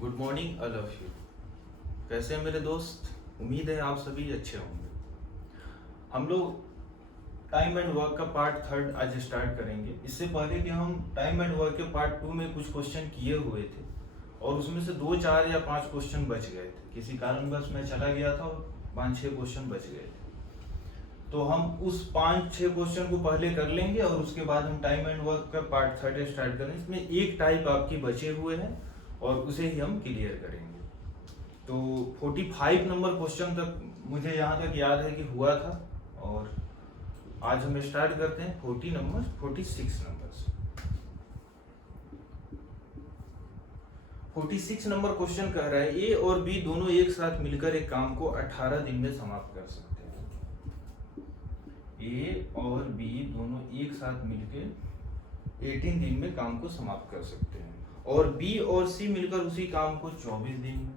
Good morning all of you. कैसे हैं मेरे दोस्त? उम्मीद है आप सभी अच्छे होंगे। हम लोग टाइम एंड वर्क का पार्ट थर्ड आज स्टार्ट करेंगे। इससे पहले कि हम टाइम एंड वर्क के पार्ट टू में कुछ क्वेश्चन किए हुए थे और उसमें से 2, 4 या 5 क्वेश्चन बच गए थे। किसी कारणवश मैं चला गया था और 5-6 क्वेश्चन बच गए थे। तो हम उस 5-6 क्वेश्चन को पहले कर लेंगे और उसके बाद हम टाइम एंड वर्क का पार्ट थर्ड स्टार्ट करेंगे। इसमें एक टाइप आपकी बचे हुए हैं और उसे ही हम क्लियर करेंगे। तो 45 नंबर क्वेश्चन तक मुझे यहाँ तक याद है कि हुआ था और आज हम स्टार्ट करते हैं 46 नंबर से। 46 नंबर क्वेश्चन कह रहा है ए और बी दोनों एक साथ मिलकर एक काम को 18 दिन में समाप्त कर सकते हैं। ए और बी दोनों एक साथ मिलकर 18 दिन में काम को समाप्त कर सकते हैं और बी और सी मिलकर उसी काम को 24 दिन में,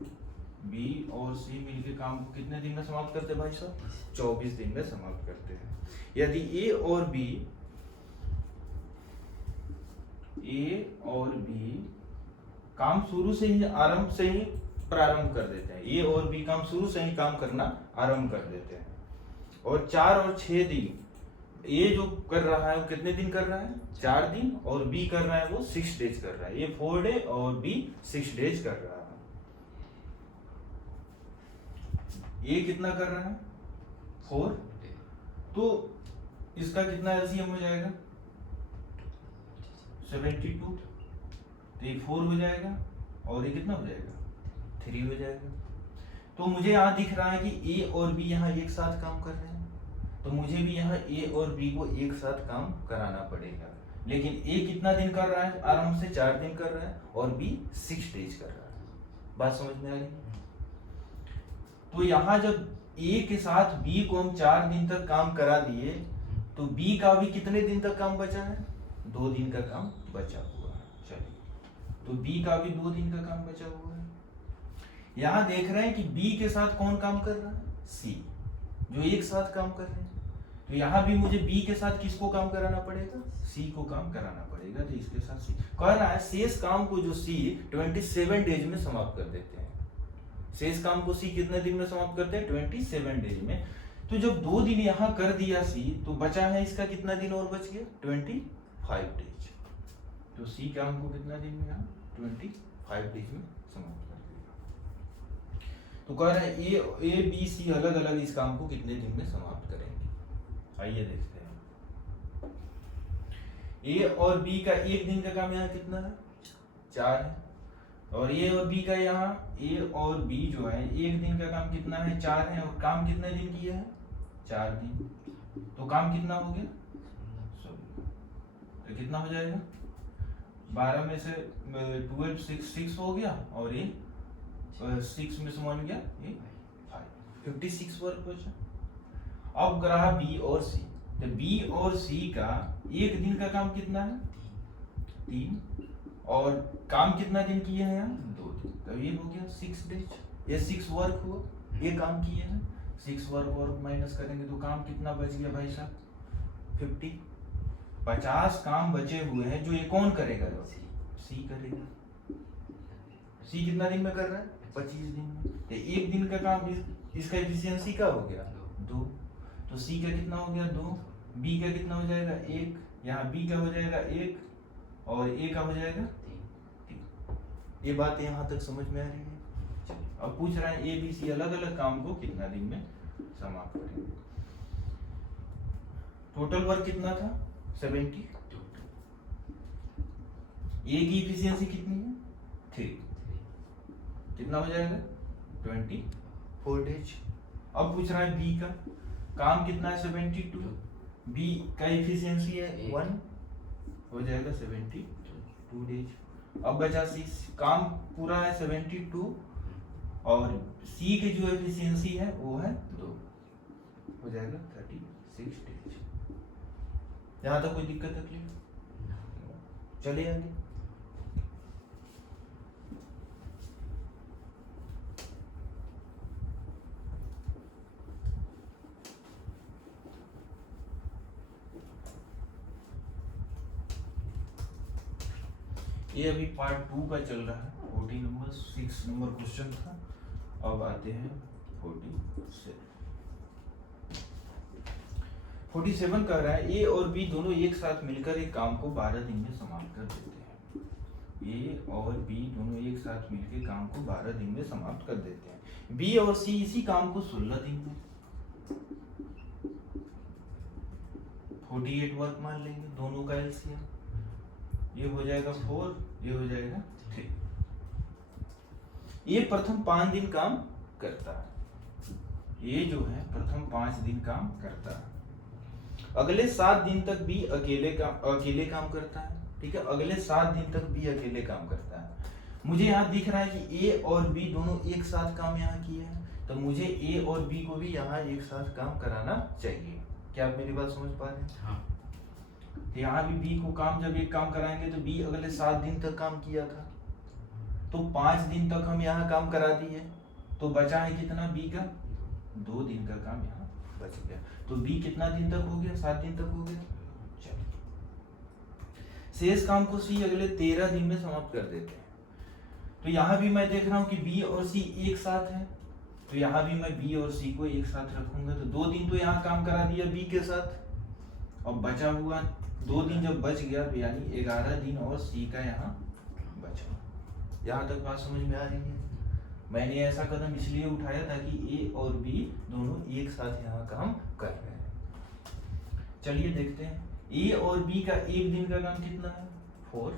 बी और सी मिलकर काम को कितने दिन में समाप्त करते हैं भाई साहब? 24 दिन में समाप्त करते हैं। यदि ए और बी काम शुरू से ही आरंभ से ही प्रारंभ कर देते हैं। ए और बी काम शुरू से ही काम करना आरंभ कर देते हैं और 4 और 6 दिन ए जो कर रहा है वो कितने दिन कर रहा है? 4 दिन। और बी कर रहा है वो 6 डेज कर रहा है। ये 4 डे और बी 6 डेज कर रहा है। ए कितना कर रहा है? 4। तो इसका कितना एलसीएम हो जाएगा? 72। तो ये 4 हो जाएगा और ये कितना हो जाएगा? 3 हो जाएगा। तो मुझे यहाँ दिख रहा है कि ए और बी यहाँ एक साथ काम कर रहे हैं, तो मुझे भी यहाँ ए और बी को एक साथ काम कराना पड़ेगा। लेकिन ए कितना दिन कर रहा है? आराम से 4 दिन कर रहा है और बी 6 डेज कर रहा है। बात समझ में आ गई? तो यहाँ जब ए के साथ बी को हम 4 दिन तक काम करा दिए तो बी का भी कितने दिन तक काम बचा है? 2 दिन का काम बचा हुआ है। चलिए, तो बी का भी 2 दिन का काम बचा हुआ है। यहाँ देख रहे हैं कि बी के साथ कौन काम कर रहा है? सी, जो एक साथ काम कर रहे हैं। तो यहाँ भी मुझे बी के साथ किसको काम कराना पड़ेगा? सी को काम कराना पड़ेगा। तो इसके साथ सी कह रहा है शेष काम को जो सी 27 डेज में समाप्त कर देते हैं। शेष काम को सी कितने दिन में समाप्त करते हैं? 27 डेज में। तो जब 2 दिन यहाँ कर दिया सी तो बचा है इसका कितना दिन और बच गया? 25 डेज। तो सी काम को कितना दिन में यहाँ 25 डेज में समाप्त कर देगा। तो कह रहा है ए बी सी अलग अलग इस काम को कितने दिन में समाप्त करेंगे। आइए देखते हैं। ए और बी का एक दिन का काम यहाँ कितना है? 4 है। और ए और बी का यहाँ ए और बी जो है एक दिन का काम कितना है? 4 है। और काम कितने दिन किया है? 4 दिन। तो काम कितना हो गया? 16। तो कितना हो जाएगा? 12 में से 12 6 हो गया और ये 6 में से 1 गया, ये 5, 56 वर्क बचा। अब रहा बी और सी। तो बी और सी का एक दिन का काम कितना है? 3। और काम कितना दिन किए हैं? 2 दिन। तो ये हो गया 6 डेज। ये 6 वर्क हुआ, ये काम किए हैं। 6 वर्क माइनस करेंगे तो काम कितना बच गया भाई साहब? 50। 50 काम बचे हुए हैं जो ये कौन करेगा? सी करेगा। सी कितना दिन में कर रहा है? 25 दिन में। तो एक दिन का काम इसका एफिशिएंसी का हो गया 2। तो सी का कितना हो गया? 2। बी का कितना हो जाएगा? 1। यहाँ बी का हो जाएगा 1 और ए का हो जाएगा 3। ये बात यहाँ तक समझ में आ रही है? चलिए, अब पूछ रहा है ए बी सी अलग अलग काम को कितना दिन में समाप्त करेंगे। टोटल वर्क कितना था? 72। ए की इफिशियंसी कितनी है? 3। कितना हो जाएगा? 24 डेज। अब पूछ रहा है बी का काम कितना है? 72। बी का इफिशियंसी है 1, हो जाएगा 72 डेज। अब बचा सी, काम पूरा है 72 और सी की जो एफिशिएंसी है वो है 2, हो जाएगा 36 डेज। यहाँ तक कोई दिक्कत तकलीफ? चलिए आगे। ये अभी पार्ट 2 का चल रहा है। 40 नंबर 6 नंबर क्वेश्चन था। अब आते हैं 47 कह रहा है ए और बी दोनों एक साथ मिलकर एक काम को 12 दिन में समाप्त कर देते हैं। ए और बी दोनों एक साथ मिलकर काम को 12 दिन में समाप्त कर देते हैं। बी और सी इसी काम को 16 दिन में 48 वर्क मान लेंगे, दोनों का एलसीएम। ये हो जाएगा 4, ये हो जाएगा 3। ये प्रथम 5 दिन काम करता है। ये जो है प्रथम 5 दिन काम करता है। अगले 7 दिन तक भी अकेले काम करता है। ठीक है, अगले 7 दिन तक भी अकेले काम करता है। मुझे यहाँ दिख रहा है कि ए और बी दोनों एक साथ काम यहाँ किए हैं, तो मुझे ए और बी को भी यहाँ एक साथ काम कराना चाहिए। क्या आप मेरी बात समझ पा रहे हैं? हाँ। यहाँ भी बी को काम जब एक काम कराएंगे तो बी अगले 7 दिन तक काम किया था, तो 5 दिन तक हम यहाँ काम करा दिए, तो बचा है कितना बी का? 2 दिन का काम यहाँ बच गया। तो बी कितना दिन तक हो गया? 7 दिन तक हो गया। चलिए, शेष काम को सी अगले 13 दिन में समाप्त कर देते हैं। तो यहाँ भी मैं देख रहा हूँ कि बी और सी एक साथ है, तो यहाँ भी मैं बी और सी को एक साथ रखूंगा। तो 2 दिन तो यहाँ काम करा दिया बी के साथ, और बचा हुआ 2 दिन जब बच गया तो यानी 11 दिन और सी का यहाँ बचा। यहाँ तक बात समझ में आ रही है? मैंने ऐसा कदम इसलिए उठाया ताकि ए और बी दोनों एक साथ यहाँ काम कर रहे हैं। चलिए देखते हैं, ए और बी का एक दिन का काम कितना है? 4,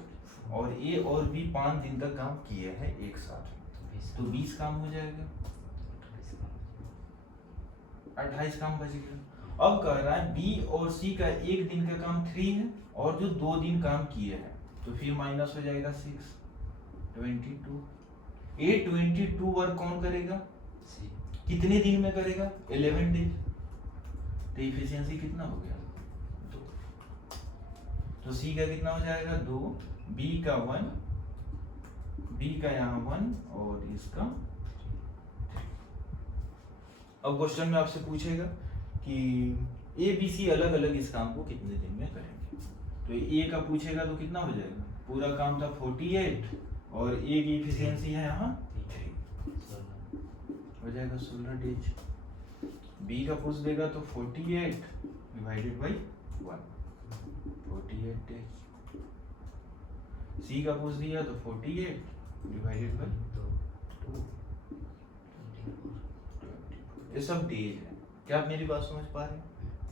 और ए और बी 5 दिन तक काम किए हैं एक साथ, तो 20 काम हो जाएगा, 28 काम बच गया। अब कह रहा है बी और सी का एक दिन का काम 3 है, और जो 2 दिन काम किए हैं, तो फिर माइनस हो जाएगा 6, 22। ए 22 वर्क कौन करेगा? कितने दिन में करेगा? 11 डेज। तो इफिशियंसी कितना हो गया? 2। तो सी का कितना हो जाएगा? 2, बी का 1, बी का यहाँ 1 और इसका 3। अब क्वेश्चन में आपसे पूछेगा कि ए बी सी अलग अलग इस काम को कितने दिन में करेंगे। तो ए का पूछेगा तो कितना हो जाएगा? पूरा काम था 48, और ए की इफिशियंसी है यहाँ 3, हो जाएगा 16 डेज। बी का पूछ देगा तो 48 डिवाइडेड बाई 1, 48 डेज। सी का पूछ दिया तो 48 डिवाइडेड बाई 2, ये सब डेज है। क्या आप मेरी बात समझ पा रहे हैं?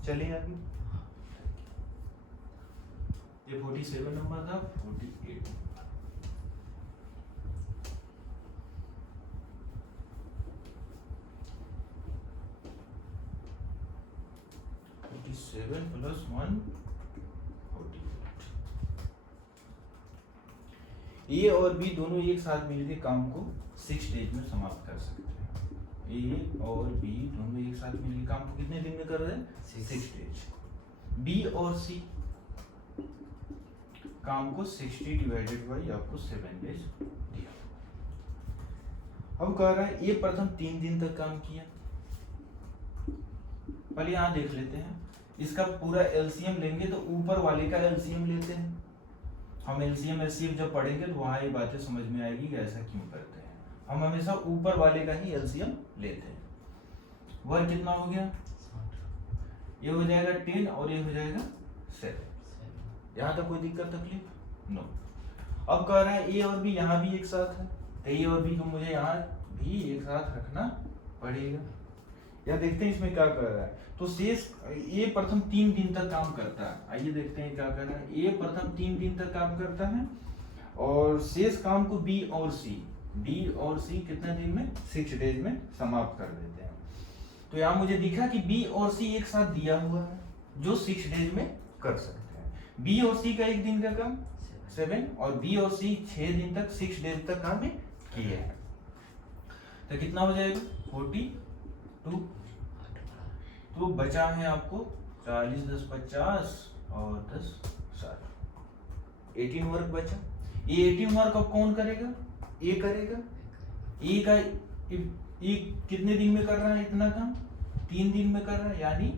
चलिए आगे। ये 47 नंबर था, 48 47 + 1 48। ए और बी दोनों एक साथ मिलकर काम को 6 डेज में समाप्त कर सकते हैं। ए और बी दोनों एक साथ मिलकर काम को कितने दिन में कर रहे हैं? 6 डेज। बी और सी काम को 60 डिवाइडेड बाई आपको 7 डेज दिया। अब कह रहा है ये प्रथम 3 दिन तक काम किया। पहले यहाँ देख लेते हैं, इसका पूरा एलसीएम लेंगे तो ऊपर वाले का एलसीएम लेते हैं। हम एलसीएम एलसीएम जब पढ़ेंगे तो वहाँ ये बातें समझ में आएगी कि ऐसा क्यों करते हैं। हम हमेशा ऊपर वाले का ही एलसीएम लेते हैं। वह कितना हो गया? ये हो जाएगा 10 और ये हो जाएगा 7। यहाँ तक कोई दिक्कत तकलीफ? नो। अब कह रहा है ए और बी यहाँ भी एक साथ है, तो ए और बी को मुझे यहाँ भी एक साथ रखना पड़ेगा। या देखते हैं इसमें क्या कर रहा है। तो शेष ए प्रथम 3 दिन तक काम करता है। आइए देखते हैं क्या कर रहा है। ए प्रथम 3 दिन तक काम करता है, और शेष काम को बी और सी कितने दिन में? 6 डेज में समाप्त कर देते हैं। तो यहाँ मुझे दिखा कि बी और सी एक साथ दिया हुआ है जो 6 डेज में कर सकते हैं। बी और सी का एक दिन का काम 7, और बी और सी 6 दिन तक 6 डेज तक काम किए हैं। तो कितना हो जाएगा? 42। तो बचा है आपको 40, 10, 50 और 10, 60, 18 वर्क बचा। ये 18 वर्क अब कौन करेगा? ए करेगा। ए का ये कितने दिन में कर रहा है इतना काम? 3 दिन में कर रहा है, यानी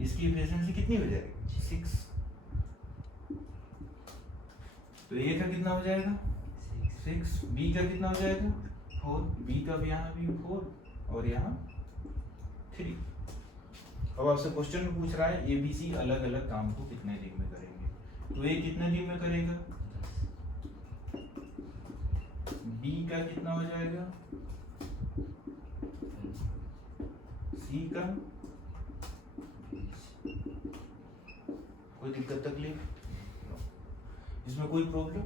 इसकी एफिशिएंसी कितनी हो जाएगी? 6। तो ए का कितना हो जाएगा? 6, बी का कितना हो जाएगा 4, बी का भी यहाँ भी 4 और यहाँ 3। अब आपसे क्वेश्चन में पूछ रहा है ए बी सी अलग अलग काम को कितने दिन में करेंगे, तो ये कितने दिन में करेगा, बी का कितना हो जाएगा, सी का, कोई दिक्कत तकलीफ, इसमें कोई प्रॉब्लम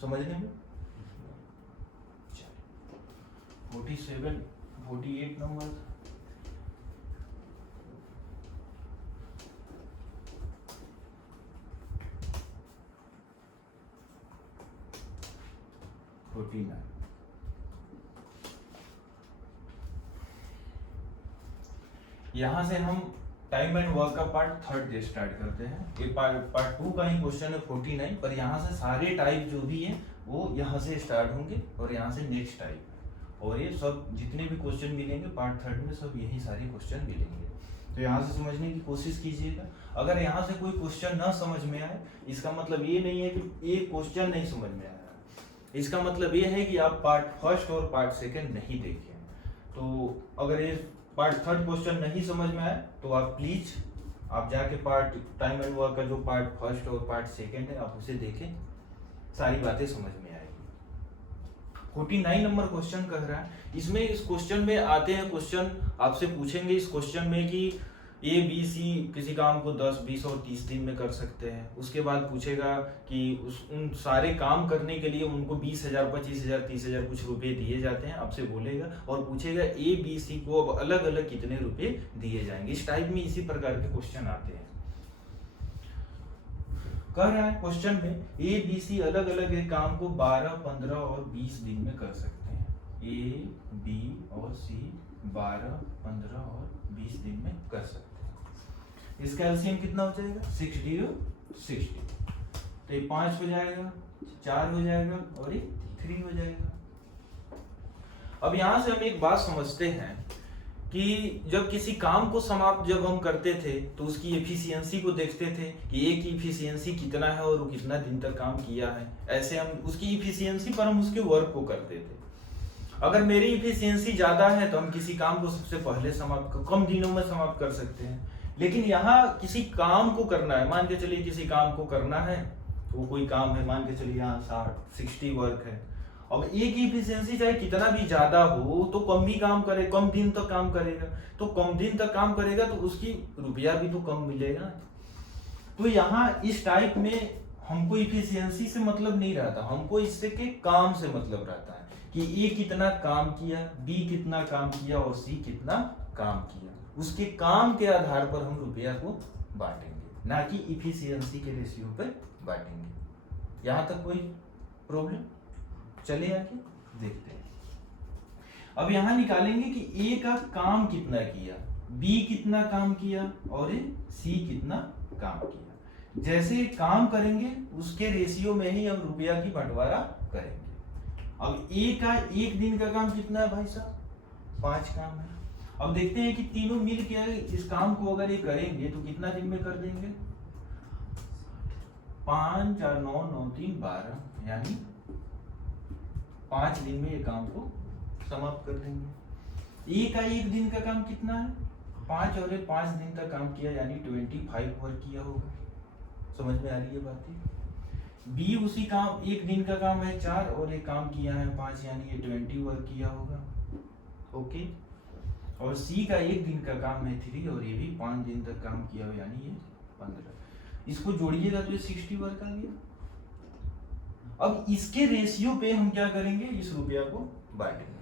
समझने में। 47 48 नंबर, यहां से हम टाइम एंड वर्क का पार्ट 3 स्टार्ट करते हैं। ये पार्ट 2 का ही क्वेश्चन है 49, पर यहाँ से सारे टाइप जो भी हैं वो यहाँ से स्टार्ट होंगे और यहाँ से नेक्स्ट टाइप है, और ये सब जितने भी क्वेश्चन मिलेंगे पार्ट 3 में सब यही सारे क्वेश्चन मिलेंगे। तो यहाँ से समझने की कोशिश कीजिएगा। अगर यहाँ से कोई क्वेश्चन ना समझ में आए, इसका मतलब ये नहीं है कि एक क्वेश्चन नहीं समझ में आया, इसका मतलब ये है कि आप पार्ट 1 और पार्ट 2 नहीं देखे। तो अगर ये पार्ट 3 क्वेश्चन नहीं समझ में आए तो आप प्लीज आप जाके पार्ट टाइम एंड वर्क का जो पार्ट 1 और पार्ट 2 है आप उसे देखें, सारी बातें समझ में आएगी। 49 नंबर क्वेश्चन कह रहा है, इसमें इस क्वेश्चन में आते हैं क्वेश्चन आपसे पूछेंगे इस क्वेश्चन में कि ए बी सी किसी काम को 10, 20 और 30 दिन में कर सकते हैं। उसके बाद पूछेगा कि उन सारे काम करने के लिए उनको 20,000, 25,000, 30,000 कुछ रुपए दिए जाते हैं, आपसे बोलेगा और पूछेगा ए बी सी को अब अलग अलग कितने रुपए दिए जाएंगे। इस टाइप में इसी प्रकार के क्वेश्चन आते हैं। कह रहा है क्वेश्चन में ए बी सी अलग अलग एक काम को 12, 15 और 20 दिन में कर सकते हैं। ए बी और सी 12, 15 और 20 दिन में कर सकते हैं। इसका एलसीएम कितना हो जाएगा 60 और 60, तो ये 5 हो जाएगा, 4 हो जाएगा और ये 3 हो जाएगा। अब यहां से हम एक बात समझते हैं कि जब किसी काम को समाप्त जब हम करते थे तो उसकी एफिशिएंसी को देखते थे कि एक की एफिशिएंसी कितना है और वो कितना दिन तक काम किया है। ऐसे हम उसकी एफिशिएंसी पर हम उसके वर्क को करते थे। अगर मेरी एफिशिएंसी ज्यादा है तो हम किसी काम को सबसे पहले समाप्त कम दिनों में समाप्त कर सकते हैं। लेकिन यहाँ किसी काम को करना है, मान के चलिए किसी काम को करना है, वो कोई काम है, मान के चलिए यहाँ 60 वर्क है। अब एक ही एफिशिएंसी चाहे कितना भी ज्यादा हो तो कम भी काम करे, कम दिन तक काम करेगा, तो कम दिन तक काम करेगा तो उसकी रुपया भी तो कम मिलेगा। तो यहाँ इस टाइप में हमको एफिशिएंसी से मतलब नहीं रहता, हमको इससे के काम से मतलब रहता है कि ए कितना काम किया, बी कितना काम किया और सी कितना काम किया। उसके काम के आधार पर हम रुपया को बांटेंगे, ना कि इफिशियंसी के रेशियो पर बांटेंगे। यहां तक कोई प्रॉब्लम? चले आके देखते हैं। अब यहां निकालेंगे कि ए का काम कितना किया, बी कितना काम किया और सी कितना काम किया। जैसे काम करेंगे उसके रेशियो में ही हम रुपया की बंटवारा करेंगे। अब ए का एक दिन का काम कितना है भाई साहब, 5 काम है। अब देखते हैं कि तीनों मिल के इस काम को अगर ये करेंगे तो कितना दिन में कर देंगे, 5, 4, 9, 9, 3, 12, यानी 5 दिन में ये काम को समाप्त कर देंगे। ए का एक दिन का काम कितना है 5 और 5 दिन तक काम किया यानी 25 वर्क किया होगा। समझ में आ रही है बात? बी उसी काम एक दिन का काम है 4 और एक काम किया है 5 यानी ये 20 वर्क किया होगा। ओके। और सी का एक दिन का काम है 3 और ये भी 5 दिन तक काम किया हो यानी ये 15। इसको जोड़िएगा तो ये 60 वर्क आ गया। अब इसके रेशियो पे हम क्या करेंगे, इस रुपया को बांटेंगे।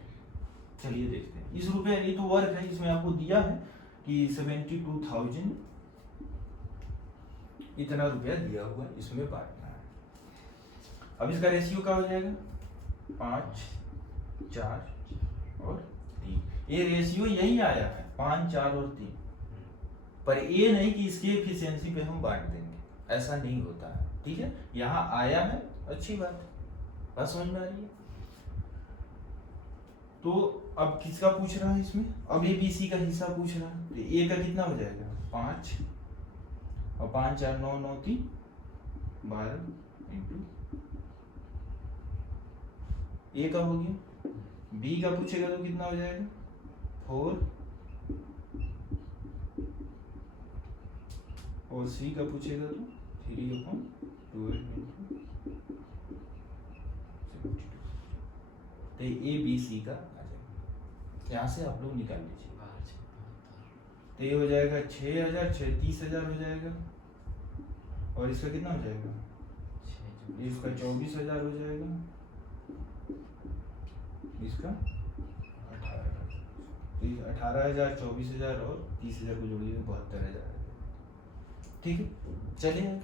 चलिए देखते हैं। इस रुपया ये तो वर्क है, इसमें आपको दिया है कि 72,000 इतना रुपया दिया हुआ है, इसमें बांटना है। अब इसका रेशियो क्या हो जाएगा 5, 4 और 3। ये रेशियो यही आया है 5, 4 और 3, पर ये नहीं कि इसकी एफिशिएंसी पे हम बांट देंगे, ऐसा नहीं होता है। ठीक है, यहाँ आया है, अच्छी बात है, बात समझ में आ रही है। तो अब किसका पूछ रहा है इसमें, अब ए बी सी का हिस्सा पूछ रहा है, तो ए का कितना हो जाएगा 5 और 5, 4, 9, 9, 3, 12 इंटू ए का हो गया, बी का पूछेगा तो कितना हो जाएगा 4, और सी का पूछेगा तो 3/12 तो ए बी सी का आ जाएगा। यहाँ से आप लोग निकाल लीजिए, तो ये हो जाएगा 6,000, 36,000 हो जाएगा, और इसका कितना हो जाएगा, इसका 24,000 हो जाएगा, इसका 18,000, 24,000 और 30,000 को जोड़िए 72,000। ठीक है, चलिए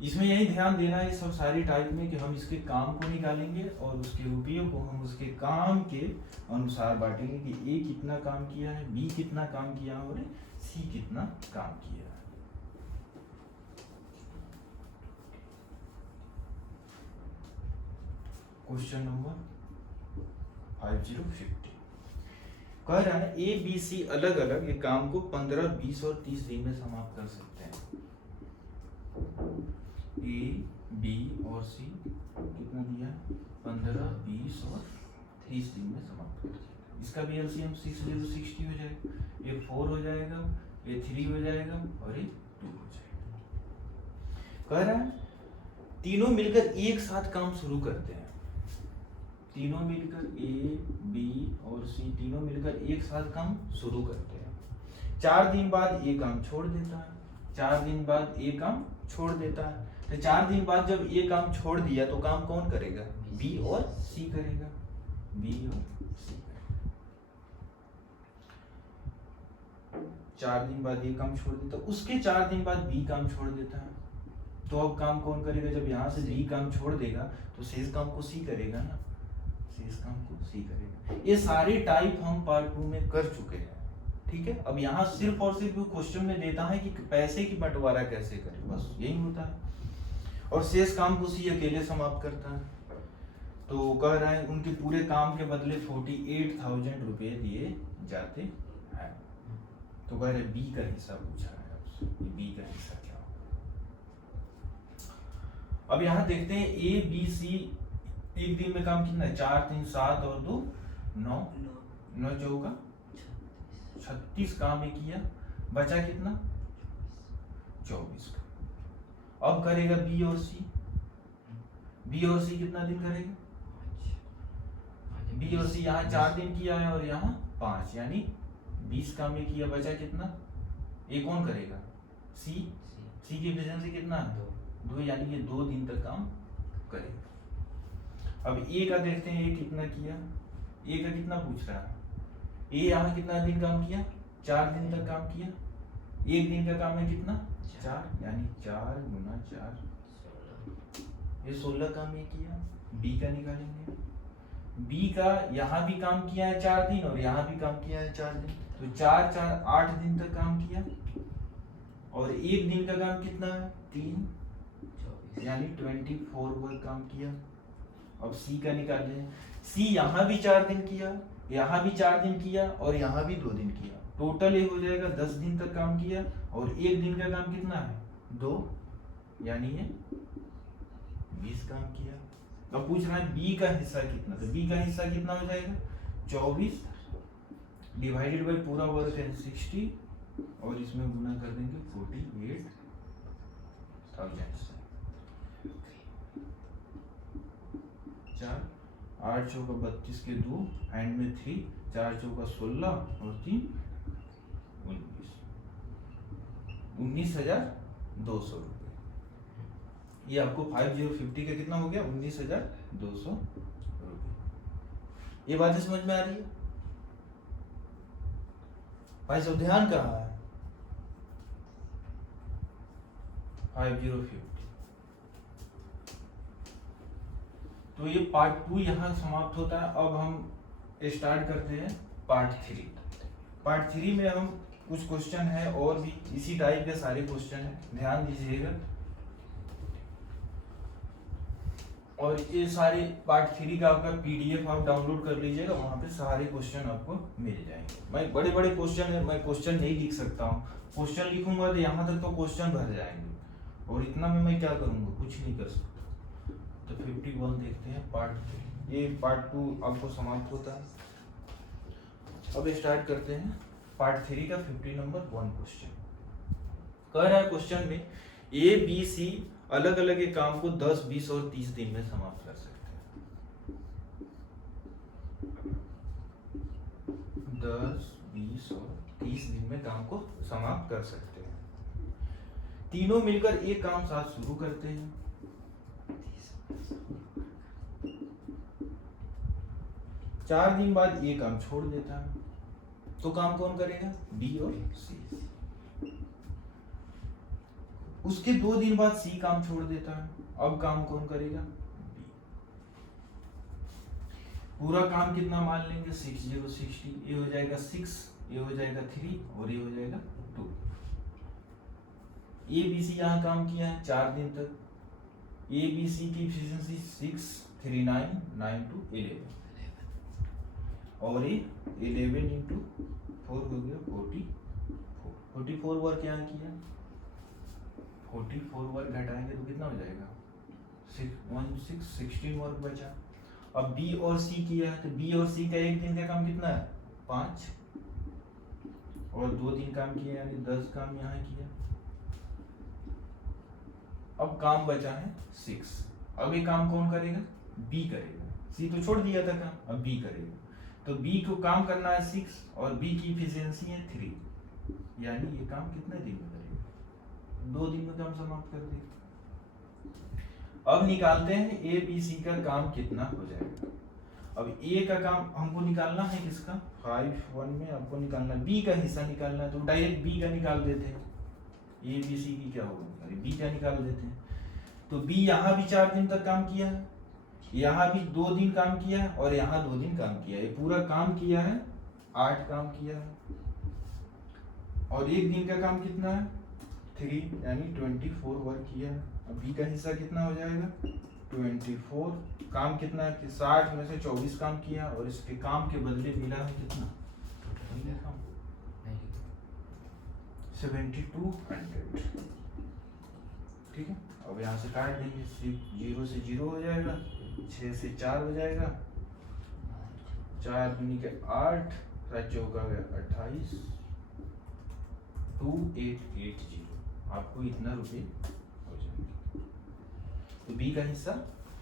इसमें यही ध्यान देना है सब सारी टाइप में कि हम इसके काम को निकालेंगे और उसके रुपयों को हम उसके काम के अनुसार बांटेंगे कि ए कितना काम किया है, बी कितना काम किया है और सी कितना काम किया है। क्वेश्चन नंबर 5050 कह रहा है ए बी सी अलग अलग एक काम को 15, 20 और 30 दिन में समाप्त कर सकते हैं। ए बी और सी कितना दिया, 15, 20 और 30 दिन में समाप्त कर सकते हैं। इसका भी एलसीएम 6 0 60 हो जाएगा, ये 4 हो जाएगा, ये 3 हो जाएगा और ये 2 हो जाएगा। कह रहा है तीनों मिलकर एक साथ काम शुरू करते हैं, तीनों मिलकर ए बी और सी तीनों मिलकर एक साथ काम शुरू करते हैं। 4 दिन बाद ये काम छोड़ देता है, 4 दिन बाद ये काम छोड़ देता है। तो 4 दिन बाद जब ये काम छोड़ दिया तो काम कौन करेगा, बी और सी करेगा, बी और सी करेगा। 4 दिन बाद ये काम छोड़ देता, उसके 4 दिन बाद बी काम छोड़ देता है। तो अब काम कौन करेगा, जब यहाँ से बी काम छोड़ देगा तो शेष काम को सी करेगा ना, शेष काम को सी करेगा। ये सारे टाइप हम पार्ट 2 में कर चुके हैं। ठीक है, अब यहाँ सिर्फ और सिर्फ क्वेश्चन में देता है कि पैसे की बंटवारा कैसे करें, बस यही होता है, और शेष काम को सी अकेले समाप्त करता है। तो कह रहे हैं उनके पूरे काम के बदले 48,000 रुपए दिए जाते हैं। तो कह रहे बी का हिस्सा पूछा है आपसे, बी का हिस्सा क्या होगा। अब यहाँ देखते हैं ए बी सी एक दिन में काम कितना है, 4 3 7 और 2 9, 9 चौका 36 काम में किया, बचा कितना 24 का। अब करेगा बी और सी, बी और सी कितना दिन करेगा, बी और सी यहाँ 4 दिन किया है और यहाँ 5, यानी 20 काम में किया, बचा कितना, ये कौन करेगा, सी, सी की एफिशिएंसी कितना है 2, यानी ये 2 दिन तक काम करेगा। अब ए का देखते हैं, ए कितना किया, ए का कितना पूछ रहा है, ए यहाँ कितना दिन काम किया, 4 दिन तक काम किया, एक दिन का काम है कितना 4, यानी 4 गुना 4 ये 16 काम ये किया। बी का निकालेंगे, बी का यहाँ भी काम किया है 4 दिन और यहाँ भी काम किया है 4 दिन, तो 4 4 8 दिन तक काम किया, और एक दिन का काम कितना है 3, यानी 24 वर्क काम किया। अब सी का निकालें, सी यहाँ भी 4 दिन किया, यहाँ भी 4 दिन किया और यहाँ भी 2 दिन किया, टोटल ये हो जाएगा 10 दिन तक काम किया, और एक दिन का काम कितना है 2, यानी ये 20 काम किया। अब पूछ रहा है बी का हिस्सा कितना, तो बी का हिस्सा कितना हो जाएगा 24 डिवाइडेड बाय पूरा वर्क है 60, और इसमें गुना कर देंगे 48,000 से। 4 8 चौका 32 के 2, हैंड में 3, 4 चौका 16 और 3 19,200 रुपये। ये आपको 5050 का कितना हो गया 19,200 रुपये। ये बातें समझ में आ रही है भाई, सब ध्यान कहाँ है, 5050। तो ये पार्ट 2 यहाँ समाप्त होता है। अब हम स्टार्ट करते हैं पार्ट 3। पार्ट 3 में हम कुछ क्वेश्चन है और भी इसी टाइप के सारे क्वेश्चन है, ध्यान दीजिएगा। और ये सारे पार्ट 3 का आपका PDF आप डाउनलोड कर लीजिएगा, वहाँ पे सारे क्वेश्चन आपको मिल जाएंगे। मैं बड़े बड़े क्वेश्चन है, मैं क्वेश्चन नहीं लिख सकता हूँ, क्वेश्चन लिखूंगा तो यहाँ तक तो क्वेश्चन भर जाएंगे, और इतना में मैं क्या करूँगा, कुछ नहीं कर सकता। तो 51 देखते हैं पार्ट 3। ये पार्ट 2 आपको समाप्त होता है। अब स्टार्ट करते हैं पार्ट 3 का 50 नंबर 1 क्वेश्चन। कह रहा है क्वेश्चन में ए बी सी अलग अलग एक काम को 10, 20 और 30 दिन में समाप्त कर सकते हैं। 10, 20 और 30 दिन में काम को समाप्त कर सकते हैं। तीनों मिलकर एक काम साथ शुरू करते हैं। 4 दिन बाद ये काम छोड़ देता है। तो काम कौन करेगा? बी और सी। उसके 2 दिन बाद सी काम छोड़ देता है। अब काम कौन करेगा? बी। पूरा काम कितना मान लेंगे? 6 0 60। ये हो जाएगा 6, ये हो जाएगा 3 और ये हो जाएगा 2। ए बी सी यहाँ काम किया है 4 दिन तक। ए बी सी की एफिशिएंसी 6 3 9 9 2 11 और ये 11 इंटू 4 हो गया 44 वर्क यहाँ किया। 44 वर्क घटाएंगे तो कितना हो जाएगा? 16 वर्क बचा। अब बी और सी किया है तो बी और सी का एक दिन का काम कितना है? 5 और 2 दिन काम किया यानी 10 काम यहाँ किया। अब काम बचा है 6। अब ये काम कौन करेगा? बी करेगा। सी तो छोड़ दिया था काम, अब बी करेगा। तो बी को काम करना है 6 और बी की एफिशिएंसी है 3, यानी ये काम कितने दिन में करेगा? 2 दिन में काम समाप्त कर देगा। अब निकालते हैं ए बी सी का काम कितना हो जाएगा। अब ए का काम हमको निकालना है किसका? 5 1 में आपको निकालना है बी का हिस्सा निकालना है, तो डायरेक्ट बी का निकाल देते हैं। ए बी सी की क्या होगा? अरे बी का निकाल देते हैं। तो बी यहाँ भी 4 दिन तक काम किया है, यहाँ भी 2 दिन काम किया है और यहाँ 2 दिन काम किया है। ये पूरा काम किया है 8 काम किया है और एक दिन का काम कितना है? 3 यानी 24 वर्क किया है। अब बी का हिस्सा कितना हो जाएगा? 24। काम कितना है कि 60 में से 24 काम किया और इसके काम के बदले मिला है कितना? 7200। ठीक है, अब यहाँ से काट देंगे। 0 से 0 हो जाएगा, 6 से 4 हो जाएगा, 4 दूनी के 8, 7 चौका गया 28, 2880। आपको इतना रुपये हो जाएंगे। तो बी का हिस्सा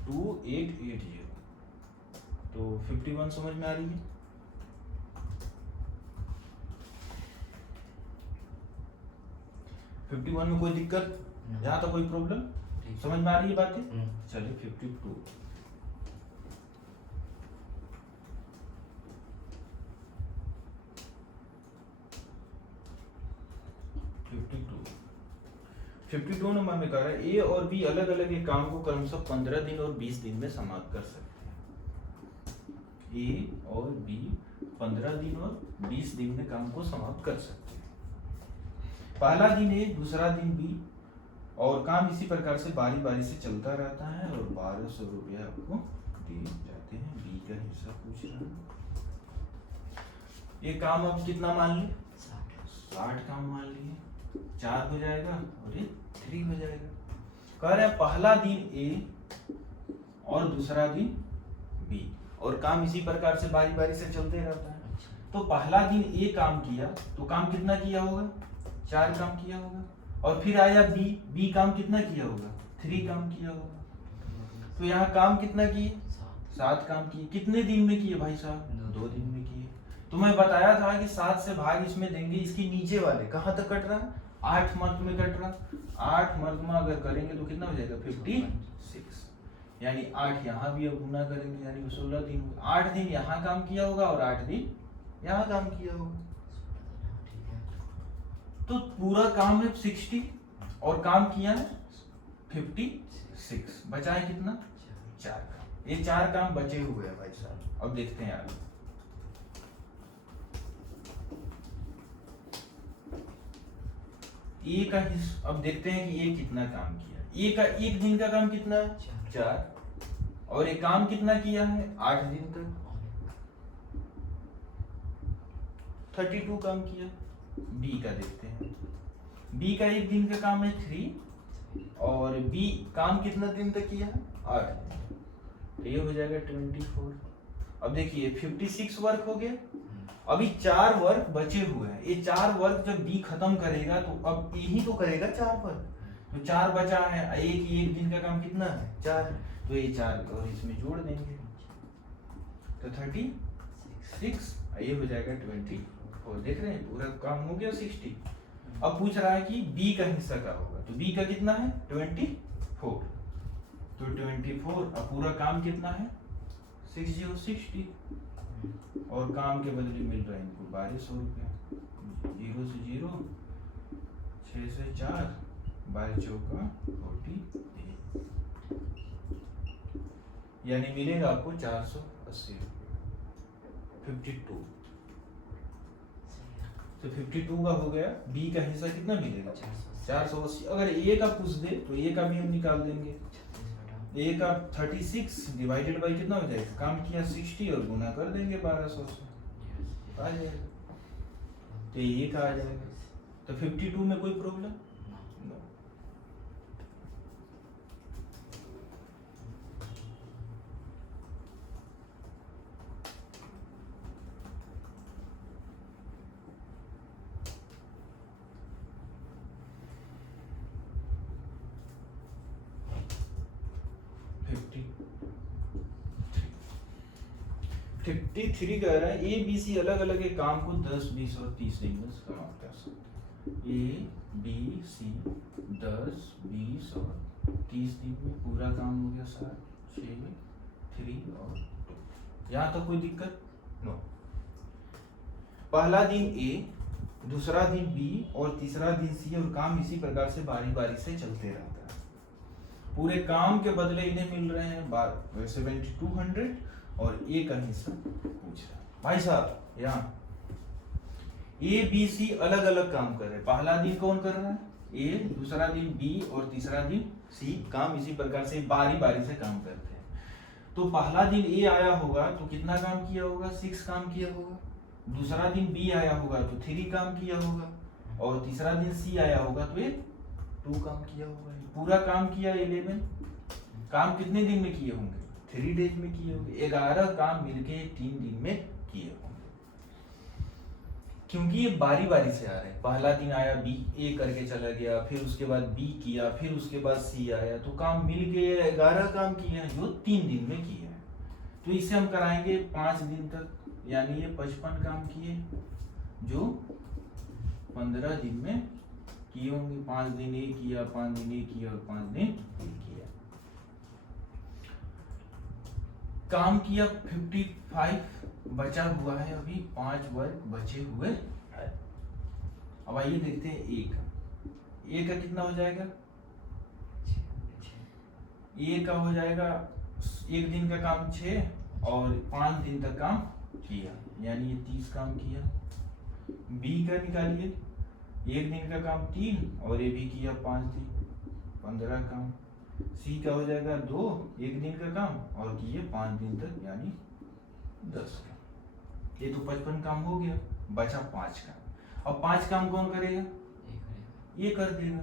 2880। तो 51 समझ में आ रही है? फिफ्टी 51 में कोई दिक्कत? यहाँ तो कोई प्रॉब्लम? समझ में आ रही है बातें? चलिए 52। 52 नंबर में कह रहा है ए और बी अलग अलग एक काम को क्रमशः 15 दिन और 20 दिन में समाप्त कर सकते हैं। ए और बी 15 दिन और 20 दिन में काम को समाप्त कर सकते हैं। पहला दिन ए, दूसरा दिन बी और काम इसी प्रकार से बारी बारी से चलता रहता है और 1200 रुपया आपको दिए जाते हैं। बी का हिस्सा पूछ रहा है। ये काम अब कितना मान लिए? 60 काम मान लिए। 4 हो जाएगा और ये 3 हो जाएगा। कह रहे हैं पहला दिन ए और दूसरा दिन बी और काम इसी प्रकार से बारी बारी से चलते रहता है। तो पहला दिन ए काम किया तो काम कितना किया होगा? 4 काम किया होगा। और फिर आया बी काम कितना किया होगा? 3 काम किया होगा। तो यहाँ काम कितना किए? 7 काम किए। कितने दिन में किए भाई साहब? 2 दिन में किए। तो मैं बताया था कि 7 से भाग इसमें देंगे, इसके नीचे वाले कहाँ तक कट रहा है? 8 मर्द में कट रहा। 8 मर्द में अगर करेंगे तो कितना हो जाएगा? 56। यानी 8 यहाँ भी अब गुना करेंगे यानी 16 दिन। 8 दिन यहाँ काम किया होगा और 8 दिन यहाँ काम किया होगा। तो पूरा काम है 60 और काम किया है 56। बचा है कितना? 4 काम। ये 4 काम बचे हुए हैं भाई साहब। अब देखते हैं आगे। ए का हिस्सा अब देखते हैं कि ए कितना काम किया। ए का एक दिन का काम कितना है? 4 और ये काम कितना किया है? 8 दिन का 32 काम किया। बी का देखते हैं। बी का एक दिन का काम है 3 और बी काम कितना दिन तक किया है 8 दिन, तो ये हो जाएगा 24। अब देखिए 56 वर्क हो गया, अभी 4 वर्क बचे हुए हैं। ये 4 वर्क जब बी खत्म करेगा तो अब यही तो करेगा 4 वर्क, तो 4 बचा है, एक दिन का काम कितना है 4, तो ये 4 और इसमें जोड़ देंगे तो 36, ये हो जाएगा 24। देख रहे हैं पूरा काम हो गया 60। अब पूछ रहा है कि बी का हिस्सा क्या होगा, तो बी का कितना है 24, तो 24 अब पूरा काम कितना है 60 और काम के बदले मिल रहा है इनको 1200 रुपया। 0 से 0, 6 से 4, 12 चौका 48, यानी मिलेगा आपको 480 रुपया 52। तो 52 का हो गया। बी का हिस्सा कितना मिलेगा 480। अगर ए का पूछ दे तो ए का भी हम निकाल देंगे। ए का 36 डिवाइडेड बाई कितना हो जाएगा, काम किया 60 और गुना कर देंगे 1200 से, आ जाएगा। तो ए का आ जाएगा। तो 52 में कोई प्रॉब्लम नो। फिफ्टी थ्री कह रहा है ए बी सी अलग अलग एक काम को 10, 20 और 30 दिन में समाप्त कर सकते हैं। ए बी सी 10, 20 और 30 दिन में पूरा काम हो गया 7, 6, 3 और 2। यहाँ तक कोई दिक्कत नो। पहला दिन ए, दूसरा दिन बी और तीसरा दिन सी, और काम इसी प्रकार से बारी बारी से चलते रहता है। पूरे काम के बदले इन्हें मिल रहे हैं 7200 और ए का हिस्सा पूछ रहा है। भाई साहब यहाँ ए बी सी अलग अलग काम कर रहे हैं। पहला दिन कौन कर रहा है ए, दूसरा दिन बी और तीसरा दिन सी, काम इसी प्रकार से बारी बारी से काम करते हैं। तो पहला दिन ए आया होगा तो कितना काम किया होगा 6 काम किया होगा। दूसरा दिन बी आया होगा तो 3 काम किया होगा, और तीसरा दिन सी आया होगा तो ये 2 काम किया होगा। पूरा काम किया 11। काम कितने दिन में किए होंगे 3 डेज में किए होंगे। 11 काम मिलके 3 दिन में किए होंगे, क्योंकि ये बारी बारी से आ रहे हैं। पहला दिन आया बी, ए करके चला गया, फिर उसके बाद बी किया, फिर उसके बाद सी आया, तो काम मिल के 11 काम किए हैं जो 3 दिन में किए हैं। तो इसे हम कराएंगे 5 दिन तक, यानी ये 55 काम किए जो 15 दिन में किए होंगे। 5 दिन ए किया, 5 दिन ए किया और 5 दिन बी किया। काम किया 55, बचा हुआ है अभी 5 वर्क बचे हुए है। अब आइए देखते हैं ए का। ए का कितना हो जाएगा, ए का हो जाएगा 1 दिन का काम 6 और 5 दिन तक काम किया, यानी ये 30 काम किया। बी का निकालिए, 1 दिन का काम 3 और ये भी किया 5 दिन, 15 काम। सी का हो जाएगा 2, 1 दिन का काम और किए 5 दिन तक, यानी 10 काम। ये तो 55 काम हो गया, बचा 5 काम। अब 5 काम कौन करेगा, ये कर देगा।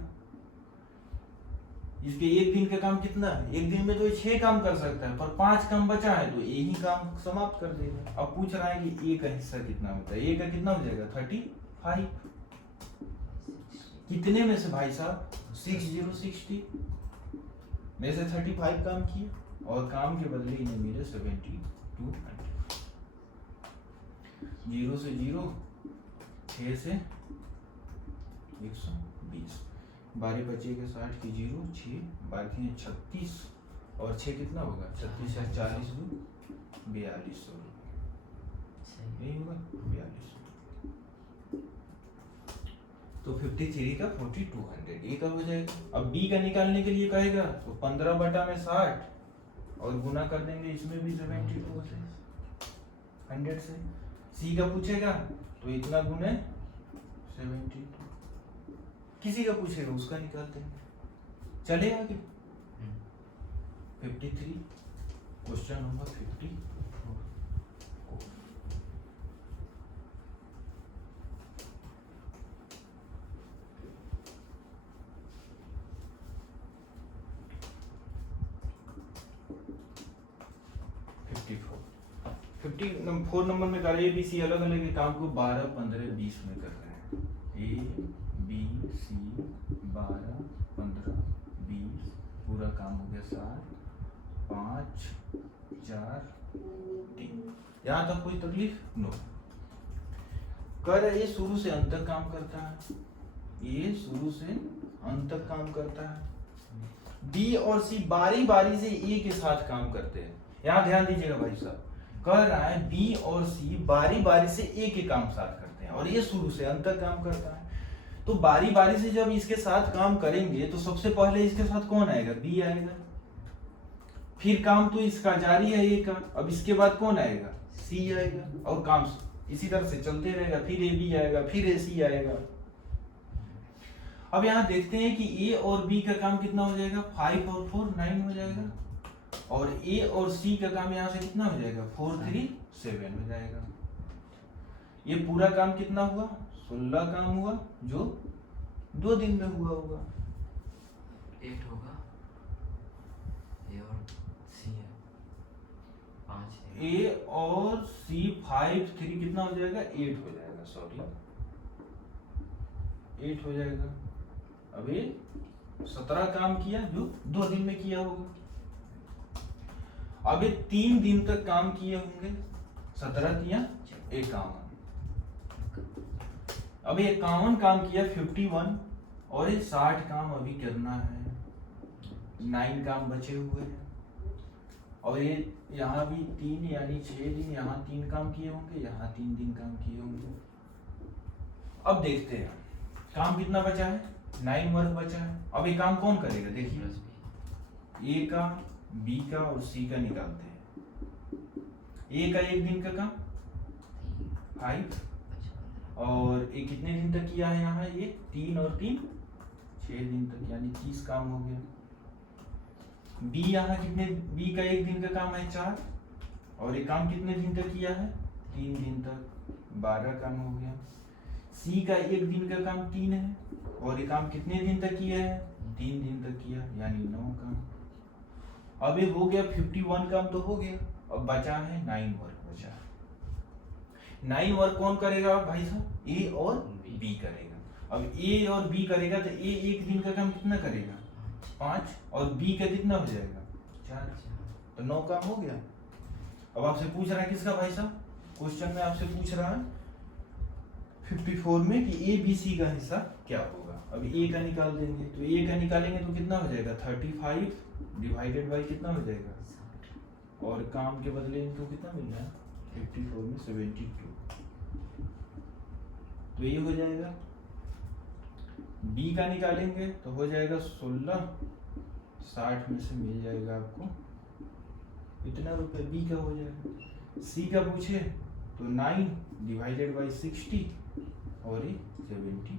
इसके 1 दिन का काम कितना है, 1 दिन में तो 6 काम कर सकता है, पर 5 काम बचा है तो यही काम समाप्त कर देगा। अब पूछ रहा है कि ए का हिस्सा कितना होता है। ए का कितना हो जाएगा 35। कितने में से भाई साहब 60 में से 35 काम किए और काम के बदले इन्हें मिले 7200। 0 से 0, 6 से 120, 12 बचेगा 60 की 0, 6 बाकी है 36 और 6 कितना होगा 36 है 40, 4200 यही होगा 4200। तो 53 का 4200 ए का हो जाएगा। अब बी का निकालने के लिए कहेगा तो 15 बटा में 60 और गुना कर देंगे इसमें भी 72 से 100 से। सी का पूछेगा तो इतना गुने 72, किसी का पूछेगा उसका निकालते हैं, चलेगा कि 53 क्वेश्चन नंबर 54। 54 नंबर में कर रहे हैं बी सी अलग अलग काम को 12, 15, 20 में कर रहे हैं। ए बी सी 12, 15, 20 पूरा काम हो गया 7, 5, 4, 3। यहाँ तक कोई तकलीफ? नो। कर ये शुरू से अंत तक काम करता है, ये शुरू से अंत तक काम करता है। बी और सी बारी बारी से ए के साथ काम करते हैं। यहाँ ध्यान दीजिएगा भाई साहब, कह रहा है बी और सी बारी बारी से ए के काम साथ करते हैं और ये शुरू से अंत तक काम करता है। तो बारी बारी से जब इसके साथ काम करेंगे तो सबसे पहले इसके साथ कौन आएगा? बी आएगा। फिर काम तो इसका जारी है ए का, अब इसके बाद कौन आएगा? सी आएगा और काम इसी तरह से चलते रहेगा। फिर ए बी आएगा, फिर ए सी आएगा। अब यहाँ देखते हैं कि ए और बी का काम कितना हो जाएगा? 5 और 4 9 हो जाएगा और ए और सी का काम यहाँ से कितना हो जाएगा? 4 3 7 हो जाएगा। ये पूरा काम कितना हुआ? 16 काम हुआ जो 2 दिन में हुआ होगा। 8 होगा। ए और सी है 5 है। ए और सी 5 3 कितना हो जाएगा? 8 हो जाएगा। सॉरी 8 हो जाएगा। अब ये 17 काम किया जो 2 दिन में किया होगा। अब ये 3 दिन तक काम किए होंगे। 17 किया 51। अब ये 51 काम किया 51 और ये 60 काम अभी करना है। 9 काम बचे हुए हैं और ये यहाँ भी 3 यानी 6 दिन, यहाँ 3 काम किए होंगे, यहाँ 3 दिन काम किए होंगे। अब देखते हैं काम कितना बचा है? 9 वर्क बचा है। अब ये काम कौन करेगा? देखिए ए का, बी का और सी का निकालते हैं। ए का 1 दिन का काम 5 और ये कितने दिन तक किया है? यहाँ ये 3 और 3 6 दिन तक यानी 30 काम हो गया। बी यहाँ कितने? बी का 1 दिन का काम है 4 और ये काम कितने दिन तक किया है? 3 दिन तक 12 काम हो गया। सी का 1 दिन का काम 3 है और ये काम कितने दिन तक किया है? 3 दिन तक किया यानी 9 काम। अब ये हो गया 51 काम तो हो गया। अब बचा है 9 वर्क बचा है। 9 वर्क कौन करेगा भाई साहब? ए और बी करेगा। अब ए और बी करेगा तो ए 1 दिन का काम कितना करेगा? 5 और बी का कितना हो जाएगा? 4 तो 9 काम हो गया। अब आपसे पूछ रहा है किसका भाई साहब? क्वेश्चन में आपसे पूछ रहा है 54 में कि ए बी सी का हिस्सा क्या होगा। अब ए का निकाल देंगे तो ए का निकालेंगे तो कितना हो जाएगा? 35 डिवाइडेड बाई कितना हो जाएगा? और काम के बदले इनको कितना मिल रहा है? 54 में 72 तो ये हो जाएगा। बी का निकालेंगे तो हो जाएगा 16, 60 में से मिल जाएगा आपको इतना रुपए। बी का हो जाएगा। सी का पूछे तो 9 डिवाइडेड बाई 60 और ये 72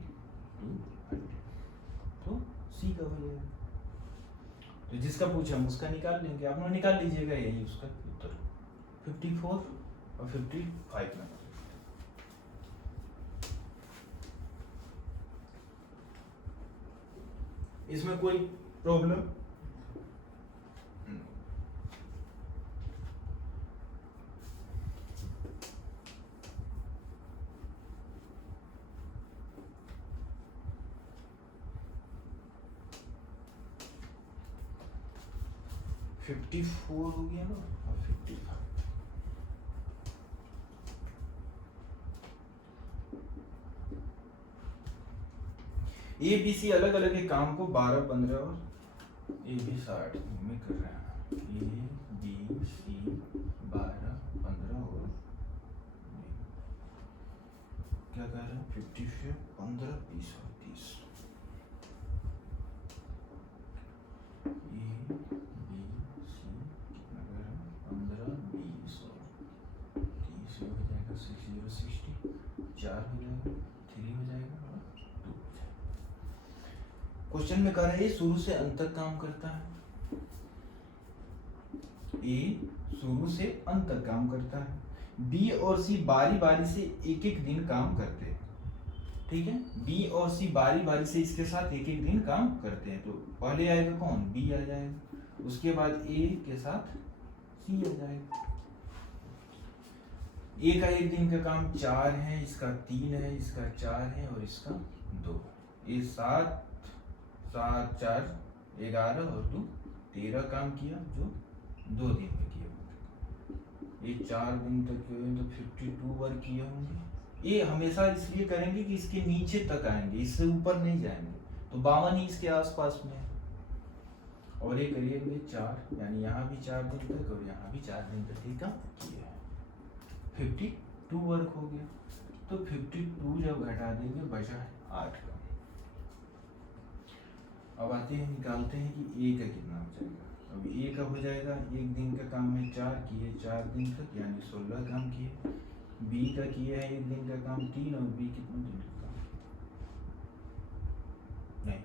तो सी का हो जाएगा। तो जिसका पूछे हम उसका निकाल लेंगे। आप लोग निकाल लीजिएगा यही उसका उत्तर 54 और 55 में। इसमें कोई प्रॉब्लम? फिफ्टी 54 हो गया ना और 55। ए बी सी अलग अलग के काम को 12, 15 और ए बी 60 में कर रहे हैं। ए बी सी 12, 15 और क्या कर रहे हैं? 55, 15, 20 और 30। ए बी सी कितना कर रहे हैं? 15, 20 और 30 हो जाएगा। 60, 60 4 हो जाएगा, 3 हो जाएगा और 2 हो जाएगा। क्वेश्चन में कह रहा है शुरू से अंत तक काम करता है। ए शुरू से अंत तक काम करता है। बी और सी बारी बारी से एक एक दिन काम करते हैं। ठीक है, बी और सी बारी बारी से इसके साथ एक एक दिन काम करते हैं। तो पहले आएगा कौन? बी आ जाएगा, उसके बाद ए के साथ सी आ जाएगा। ए का एक दिन का काम 4 है, इसका 3 है, इसका 4 है और इसका 2। ये 7 7 4 11 और 2 13 काम किया जो 2 दिन में किया। ये 4 दिन तक किए तो 52 वर्क किए होंगे। ये हमेशा इसलिए करेंगे कि इसके नीचे तक आएंगे, इससे ऊपर नहीं जाएंगे, तो 52 ही इसके आसपास में है। और ये करिएंगे 4, यानी यहाँ भी 4 दिन तक और यहाँ भी 4 दिन तक ही काम किया है। 52 वर्क हो गया। तो 52 जब घटा देंगे बचा है 8 का। अब आते हैं निकालते हैं कि ए का कितना हो जाएगा। अब ए का हो जाएगा, एक दिन का काम है 4 किए 4 दिन तक यानी 16 काम किए। बी का किए है एक दिन का काम 3 और बी कितना दिन का काम नहीं,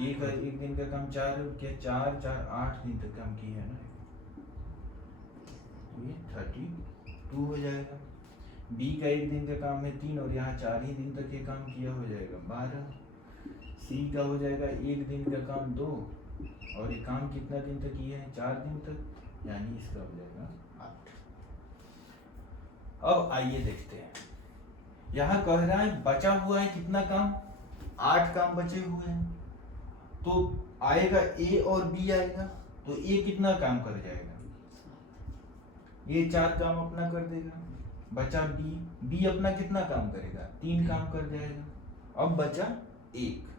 ए का एक दिन का काम 4 है, क्या 4 4 8 दिन तक काम किए है ना, तो ये 32 हो जाएगा। बी का एक दिन का काम है 3 और यहाँ 4 ही दिन तक ये काम किया, हो जाएगा 12। सी का हो जाएगा एक दिन का काम 2 और ये काम कितना दिन तक किए हैं 4 दिन तक, यानी इसका हो जाएगा 8। अब आइए देखते हैं, यहाँ कह रहा है बचा हुआ है कितना काम, 8 काम बचे हुए हैं। तो आएगा ए और बी आएगा, तो ए कितना काम कर जाएगा, ये 4 काम अपना कर देगा। बचा बी, बी अपना कितना काम करेगा, 3 काम कर जाएगा। अब बचा 1।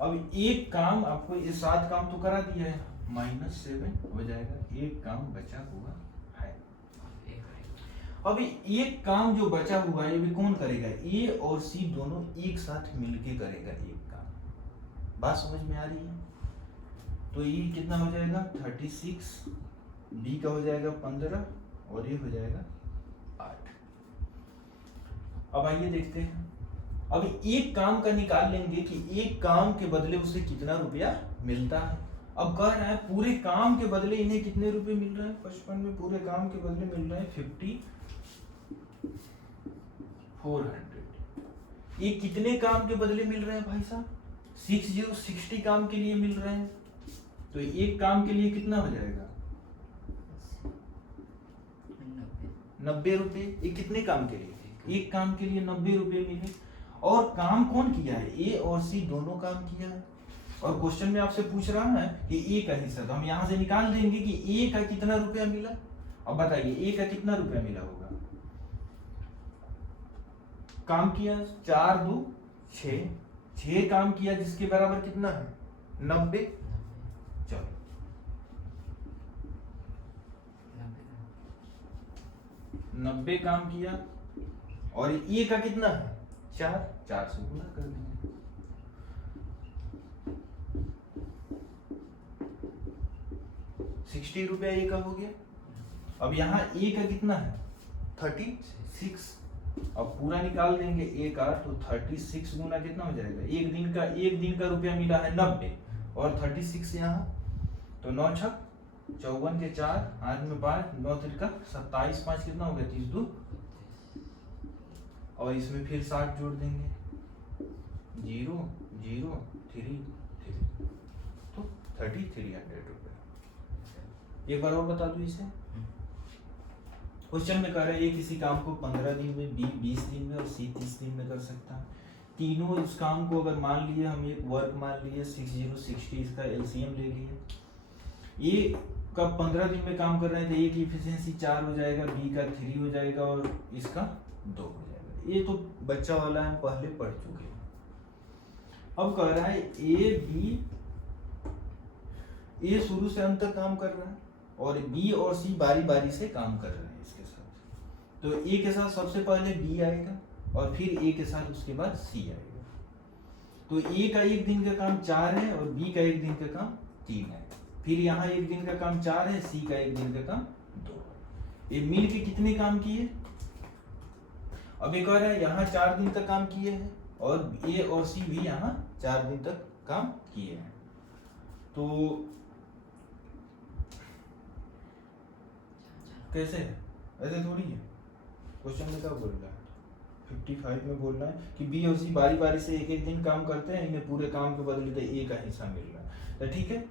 अब एक काम आपको ये 7 काम तो करा दिया है, -7 हो जाएगा, एक काम बचा हुआ है। अभी एक काम जो बचा हुआ है ये भी कौन करेगा, ए और सी दोनों एक साथ मिलके करेगा एक काम। बात समझ में आ रही है। तो ये कितना हो जाएगा 36, बी का हो जाएगा 15 और ये हो जाएगा 8। अब आइए देखते हैं, अब एक काम का निकाल लेंगे कि एक काम के बदले उसे कितना रुपया मिलता है। अब कह रहा है पूरे काम के बदले इन्हें कितने रुपए मिल रहे हैं, 55 में पूरे काम के बदले मिल रहे हैं 5400। ये कितने काम के बदले मिल रहे हैं भाई साहब, 60 काम के लिए मिल रहे हैं। तो एक काम के लिए कितना हो जाएगा 90 रुपए। ये कितने काम के लिए, एक काम के लिए 90 रुपए मिले। और काम कौन किया है, ए और सी दोनों काम किया है। और क्वेश्चन में आपसे पूछ रहा है कि ए का हिस्सा, तो हम यहाँ से निकाल देंगे कि ए का कितना रुपया मिला। अब बताइए ए का कितना रुपया मिला होगा, काम किया 4 2 6 काम किया जिसके बराबर कितना है 90। चलो 90 काम किया और ए का कितना है 4 से गुना कर देंगे। ₹60 ए का हो गया। अब यहाँ ए का कितना है 36। अब पूरा निकाल देंगे ए का, तो 36 गुना कितना हो जाएगा, एक दिन का रुपया मिला है 90 और 36 यहाँ, तो 9 छक 54 के 4 8 में 5 9 तिरका 27 5 कितना हो गया 32 और इसमें फिर 60 जोड़ देंगे 0 0 3 3 तो 3300 रुपये। एक बार और बता दूं इसे, क्वेश्चन में कह रहे हैं किसी काम को 15 दिन में, बी 20 दिन में और सी 30 दिन में कर सकता है। तीनों इस काम को अगर मान लिए हम एक वर्क मान लिए 60 इसका एलसीएम ले लिए, ये कब 15 दिन में काम कर रहे हैं तो ए की इफिशियंसी 4 हो जाएगा, बी का 3 हो जाएगा और इसका 2 हो जाएगा। ये तो बच्चा वाला हम पहले पढ़ चुके हैं। अब कह रहा है ए बी, ए शुरू से अंत तक काम कर रहा है और बी और सी बारी बारी से काम कर रहे हैं इसके साथ। तो ए के साथ सबसे पहले बी आएगा और फिर ए के साथ उसके बाद सी आएगा। तो ए का एक दिन का काम 4 है और बी का एक दिन का काम 3 है। फिर यहाँ एक दिन का काम 4 है, सी का एक दिन का काम 2। ये मिल के कितने काम किए, अब एक और है यहाँ 4 दिन तक काम किए हैं और ए और सी भी यहाँ 4 दिन तक काम किए हैं। तो कैसे है, ऐसे थोड़ी है। क्वेश्चन में क्या बोल रहा है 55 में बोलना है कि बी और सी बारी बारी से एक एक दिन काम करते हैं, इन्हें पूरे काम के बदले तो ए का हिस्सा मिल रहा है। तो ठीक है,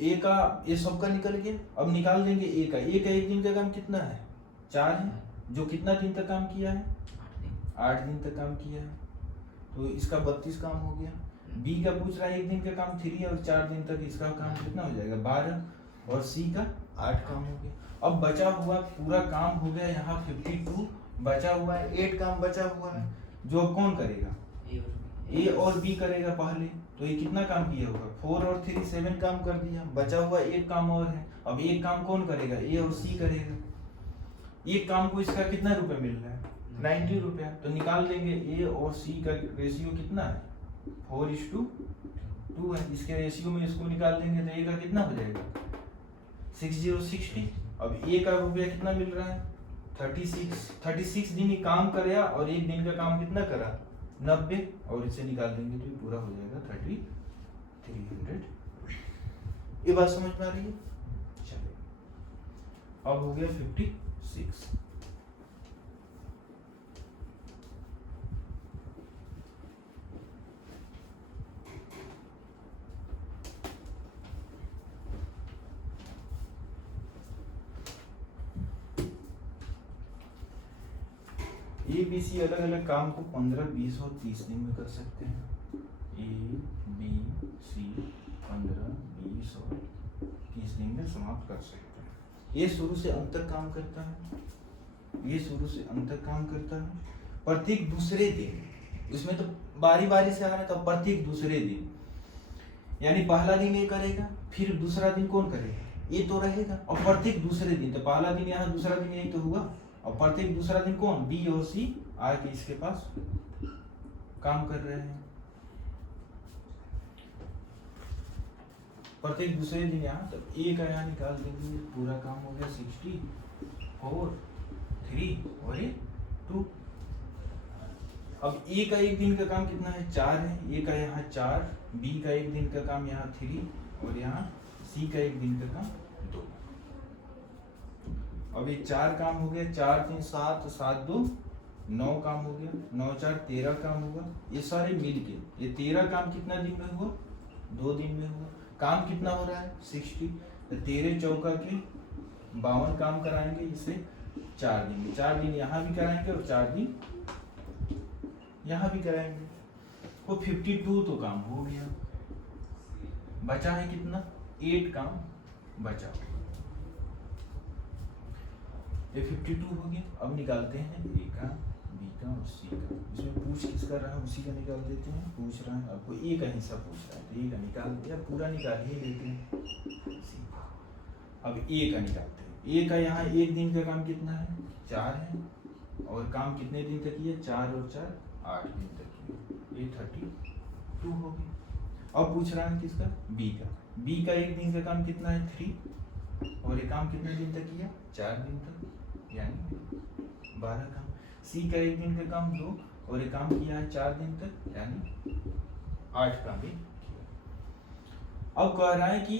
ए का ये सबका निकल गया। अब निकाल देंगे ए का एक दिन का काम कितना है 4 है, जो कितना दिन तक काम किया है? 8 दिन। 8 दिन तक काम किया है, तो इसका 32 काम हो गया। बी का पूछ रहा है 1 दिन का काम 3 और 4 दिन तक, इसका काम कितना हो जाएगा? 12 और सी का 8 काम हो गया। अब बचा हुआ पूरा काम हो गया यहाँ 52, बचा हुआ है 8 काम बचा हुआ है, जो अब कौन करेगा? ए और बी करेगा पहले। तो ये कितना काम किया होगा? 4 और 3 7 काम कर दिया, बचा हुआ 1 काम और है। अब एक काम कौन करेगा? ए और सी करेगा। एक काम को इसका कितना रुपए मिल रहा है? 90 रुपया। तो निकाल देंगे ए और सी का रेशियो कितना है? 4:2 है। इसके रेशियो में इसको निकाल देंगे तो ए का कितना हो जाएगा? 6060। अब ए का रुपया कितना मिल रहा है? 36 दिन ही काम कराया और 1 दिन का काम कितना करा? 90, और इसे निकाल देंगे तो ये पूरा हो जाएगा 3300। ये बात समझ में आ रही है? चलिए, अब हो गया 56। ए बी सी अलग अलग काम को 15, 20 और 30 दिन में कर सकते हैं। ए बी सी 15, 20 और 30 दिन में समाप्त कर सकते हैं। ये शुरू से अंत तक काम करता है, ये शुरू से अंत तक काम करता है, प्रत्येक दूसरे दिन। इसमें तो बारी बारी से आ रहा है, तो प्रत्येक दूसरे दिन, यानी पहला दिन ये करेगा, फिर दूसरा दिन कौन करेगा? ये तो रहेगा, और प्रत्येक दूसरे दिन, तो पहला दिन यहाँ, दूसरा दिन यही तो हुआ, और प्रत्येक दूसरा दिन कौन? बी और सी आके इसके पास काम कर रहे हैं। प्रत्येक दूसरे दिन यहाँ, तो ए का यहाँ निकाल देंगे, पूरा काम हो गया 60 और 3 और 2। अब ए का 1 दिन का काम कितना है? 4 है। ए का यहाँ 4, बी का 1 दिन का काम यहाँ 3 और यहाँ सी का 1 दिन का काम 2। अब ये 4 काम हो गया, 4 3 7, 7 2 9 काम हो गया, 9 4 13 काम होगा। ये सारे मिलके ये 13 काम कितना दिन में हुआ? 2 दिन में हुआ। काम कितना हो रहा है? 60। तो 13 चौका के 52 काम कराएंगे इसे 4 दिन में। 4 दिन यहाँ भी कराएंगे और 4 दिन यहाँ भी कराएंगे। वो 52 तो काम हो गया। बचा है कितना? 8 काम बचा। ये 52 हो गया। अब निकालते हैं ए का, बी का और सी का। इसमें पूछ किसका रहा है उसी का निकाल देते हैं। पूछ रहा है आपको ए का हिस्सा पूछ रहा है, तो ए का निकाल दिया, पूरा निकाल ही लेते हैं सी का। अब ए का निकालते हैं। ए का यहाँ 1 दिन का काम कितना है? 4 है, और काम कितने दिन तक किया? 4 और 4 8 दिन तक किया। ये 32 हो गया। अब पूछ रहा है किसका? बी का। बी का 1 दिन का काम कितना है? 3, और ये काम कितने दिन तक किया? 4 दिन तक, यानी 12 काम। सी का 1 दिन का काम 2, और ये काम किया है 4 दिन तक, यानी 8 काम ही किया। अब कह रहा है कि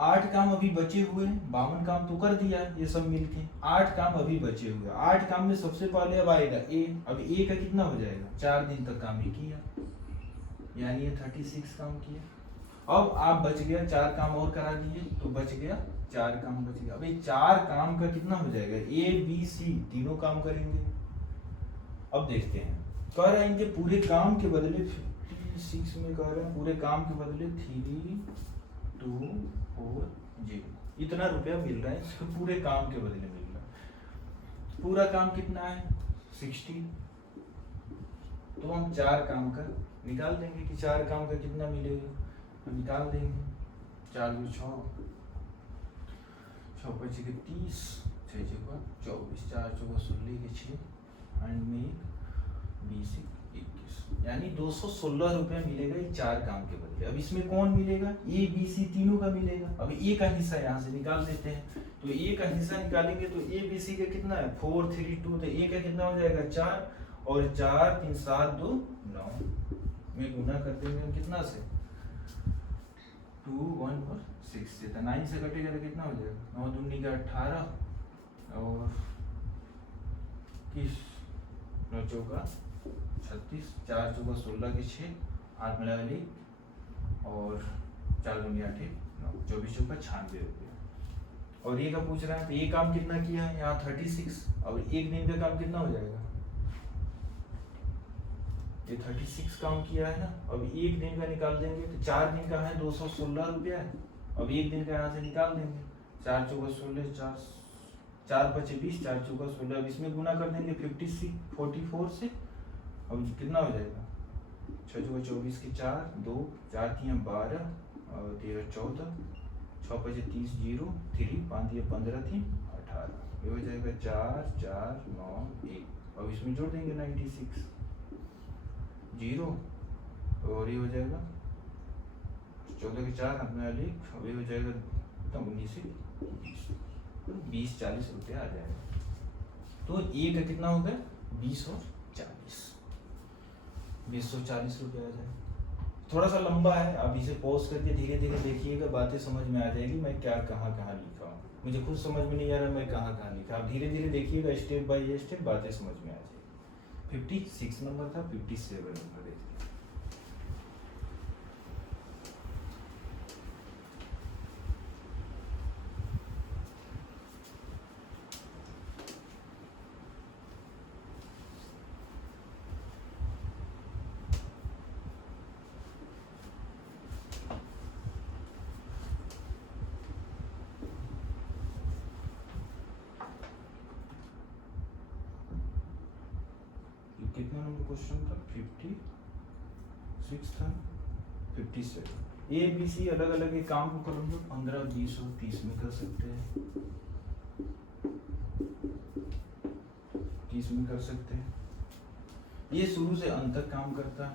8 काम अभी बचे हुए हैं। 52 काम तो कर दिया ये सब मिलके, 8 काम अभी बचे हुए। 8 काम में सबसे पहले अब आएगा ए। अब ए का कितना हो जाएगा? 4 दिन तक काम ही किया, यानी ये 36 काम किया। अब आप बच गया 4 काम और करा दिए, तो बच गया 4 काम बच गया। अब ये 4 काम का कितना हो जाएगा? ए बी सी तीनों काम करेंगे। अब देखते हैं, कह रहे हैं इनके पूरे काम के बदले 56 में कह रहे हैं पूरे काम के बदले 3240 इतना रुपया मिल रहा है। इसको पूरे काम के बदले मिल रहा है। पूरा काम कितना है? 60। तो हम 4 काम का निकाल देंगे कि 4 काम का कितना मिलेगा, तो निकाल देंगे। 4 2 6 6 5 30 6 6 24 4 4 16 के 6 एंड में 20 21, यानी 216 रुपया मिलेगा ये 4 काम के बदले। अब इसमें कौन मिलेगा? ए बी सी तीनों का मिलेगा। अब ए का हिस्सा यहाँ से निकाल देते हैं, तो ए का हिस्सा निकालेंगे तो ए बी सी का कितना है? 4 3 2, तो ए का कितना हो जाएगा? 4, और 4 3 7 2 9 में गुना कर देंगे हम कितना से? 2 1 और 6 से। तो 9 से कटेगा तो कितना हो जाएगा? 9 दूनी का 18 और 21 9 चौका 36 4 चौका 16 के 6 हाथ मिला ली, और 4 दूनी 8 9 24 चौका 96 रुपया। और ये का पूछ रहा है, तो ये काम कितना किया है यहाँ 36, अब एक दिन का काम कितना हो जाएगा, ये 36 काम किया है ना, अब एक दिन का निकाल देंगे तो 4 दिन का है 216 रुपया है, अब एक दिन का यहाँ से निकाल देंगे, 4 चौका 16, 4 पचे 20, 4 चौका 16, अब इसमें गुना कर देंगे 44 से, अब कितना हो जाएगा, 6 चौका 24 के 4, 2 4 3 12 और 13 14, 6 पचे 30 0 3 5 दिए 15 3 18, ये हो जाएगा 4 4 9 1, अब इसमें जोड़ देंगे 96 0 और ये हो जाएगा 14 के 4 अपने वाले, अब ये हो जाएगा 19 से 20 40 रुपया आ जाएगा। तो ये का कितना हो गया 20 और 40, 20 और 40 रुपया आ जाएगा। थोड़ा सा लंबा है, आप इसे पॉज करके धीरे धीरे देखिएगा, बातें समझ में आ जाएगी मैं क्या कहाँ लिखा हूँ, मुझे खुद समझ में नहीं आ रहा मैं कहाँ लिखा, आप धीरे धीरे देखिएगा, स्टेप बाय स्टेप बातें समझ में आ जाएगी। 56 नंबर था, 57 नंबर देखिए। कितना नंबर क्वेश्चन था 56 था 57, ए बी सी अलग अलग एक काम को करूँगा 15 20 और 30 में कर सकते हैं, 30 में कर सकते हैं। ये शुरू से अंत तक काम करता है,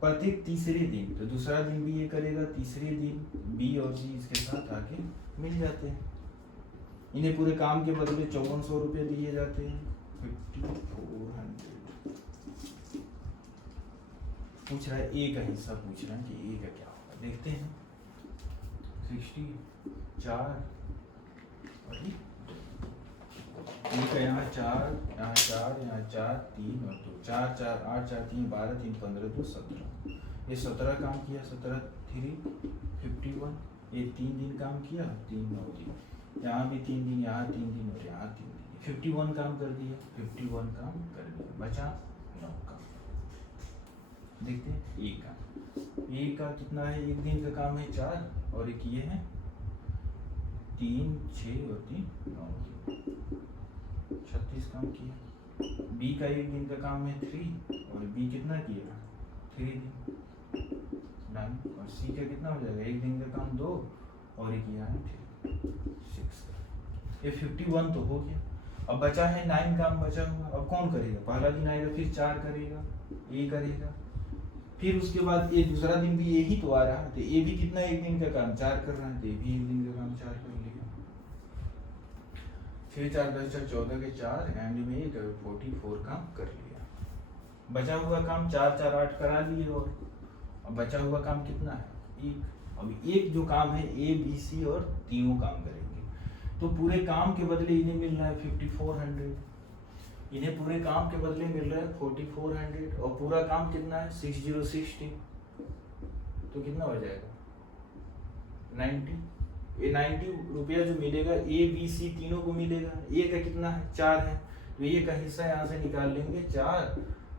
प्रत्येक तीसरे दिन, तो दूसरा दिन भी ये करेगा, तीसरे दिन बी और सी इसके साथ आके मिल जाते हैं, इन्हें पूरे काम के बदले 5400 रुपये दिए जाते हैं। 5400 पूछ रहा है, ए का हिस्सा पूछ रहा है कि ए का क्या होगा, देखते हैं। 64 और ए का यहाँ 4 यहाँ 4 यहाँ 4 3 और 2 4 4 8 4 3 12 3 15 2 17, ये 17 काम किया, 17 3 51, ये 3 दिन काम किया, 3 9 दिन, यहाँ भी 3 दिन, यहाँ 3 दिन और यहाँ 3 दिन, 51 काम कर दिया, 51 काम कर दिया, बचा 9 काम। देखते हैं ए का कितना है, एक दिन का काम है 4 और एक ये है 3 6 और 3 9 36 काम किया। बी का एक दिन का काम है 3 और बी कितना किया 3 दिन 9, और सी का कितना हो जाएगा, एक दिन का काम 2 और एक यहाँ है 6, ये 51 तो हो गया। अब बचा है 9 काम बचा हुआ, अब कौन करेगा, पहला दिन आएगा फिर 4 करेगा, ए करेगा, फिर उसके बाद ये दूसरा दिन भी यही तो आ रहा है, तो ये भी कितना एक दिन का काम 4 कर रहा है, तो ये भी एक दिन का काम 4 कर लिया, फिर 4 10 4 14 के 4 एंड में 44 काम कर लिया। बचा हुआ काम 4 4 8 करा लिए, और अब बचा हुआ काम कितना है एक, अब एक जो काम है ए बी सी और तीनों काम करेंगे, तो पूरे काम के बदले इन्हें मिल रहा है 5400, इन्हें पूरे काम के बदले मिल रहा है 4400, और पूरा काम कितना है 6060, तो कितना हो जाएगा 90, ये 90 रुपया जो मिलेगा ए बी सी तीनों को मिलेगा, ए का कितना है 4 है, तो ये का हिस्सा यहाँ से निकाल लेंगे 4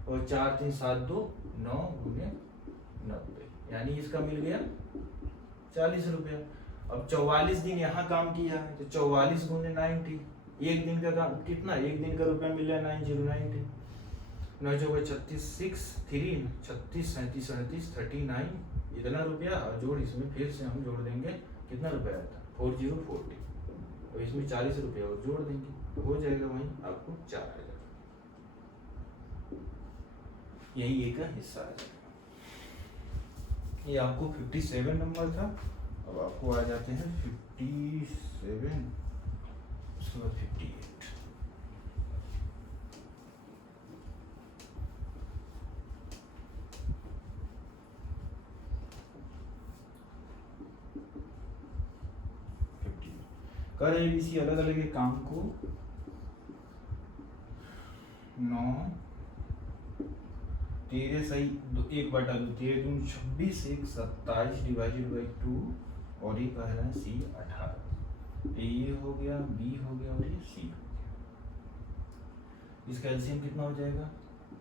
और 4 3 7 2 9 गुने 90, यानी इसका मिल गया 40 रुपया। अब 44 दिन यहाँ काम किया है, तो 44 गुने 90, एक दिन का काम कितना, एक दिन का रुपया मिल रहा है 9090, 9 चौके 36 6 3 36 37 38 39, इतना रुपया, और जोड़ इसमें फिर से हम जोड़ देंगे कितना रुपया आता है 4040, और इसमें 40 रुपया और जोड़ देंगे, तो हो जाएगा वहीं आपको 4000, यही एक का हिस्सा आ जाएगा। ये आपको 57 नंबर था, अब आपको आ जाते हैं 57, उसके बाद 58। कर एबीसी अलग अलग एक काम को 9 13 सही 1/2 13 26 1 27 डिवाइडेड बाई 2 और ये कह रहे हैं सी 18। ये हो गया, बी हो गया और ये सी हो गया। इसका एलसीएम कितना हो जाएगा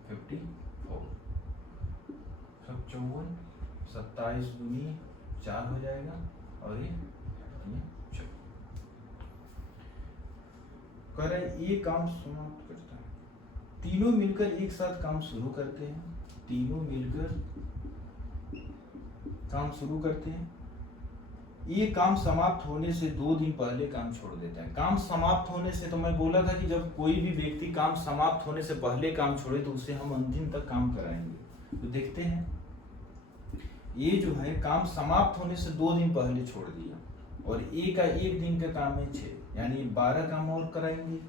54। सब 54, 27 दूनी 4 हो जाएगा और ये 4। कह रहे हैं ये काम समाप्त करता है। तीनों मिलकर एक साथ काम शुरू करते हैं। तीनों मिलकर काम शुरू करते हैं। ये काम समाप्त होने से 2 दिन पहले काम छोड़ देता है। काम समाप्त होने से, तो मैं बोला था कि जब कोई भी व्यक्ति काम समाप्त होने से पहले काम छोड़े तो उससे हम अंतिम तक काम कराएंगे। तो देखते हैं, ये जो है काम समाप्त होने से 2 दिन पहले छोड़ दिया और ए का 1 दिन का काम है 6, यानी 12 काम और कराएंगे।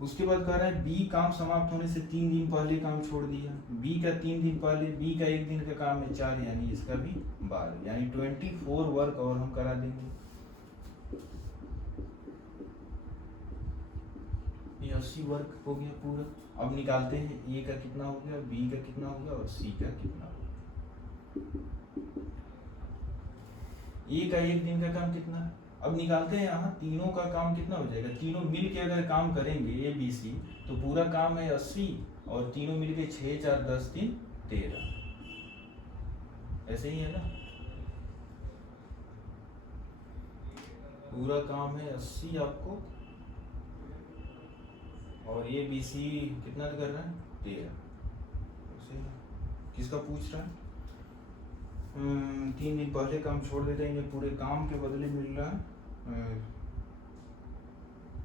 उसके बाद कह रहा है बी काम समाप्त होने से 3 दिन पहले काम छोड़ दिया। बी का 3 दिन पहले, बी का 1 दिन का काम है 4, यानी इसका भी 12, यानी 24 वर्क और हम करा देंगे। ये 80 वर्क हो गया पूरा। अब निकालते हैं ए का कितना हो गया, बी का कितना हो गया और सी का कितना हो गया। ए का 1 दिन का काम कितना है, अब निकालते हैं। यहाँ तीनों का काम कितना हो जाएगा, तीनों मिल के अगर काम करेंगे ए बी सी तो पूरा काम है 80 और तीनों मिल के 6 4 10 3 13, ऐसे ही है ना। पूरा काम है 80 आपको और ए बी सी कितना कर रहा है 13। किसका पूछ रहा है, 3 दिन पहले काम छोड़ देते हैं, इन्हें पूरे काम के बदले मिल रहा है।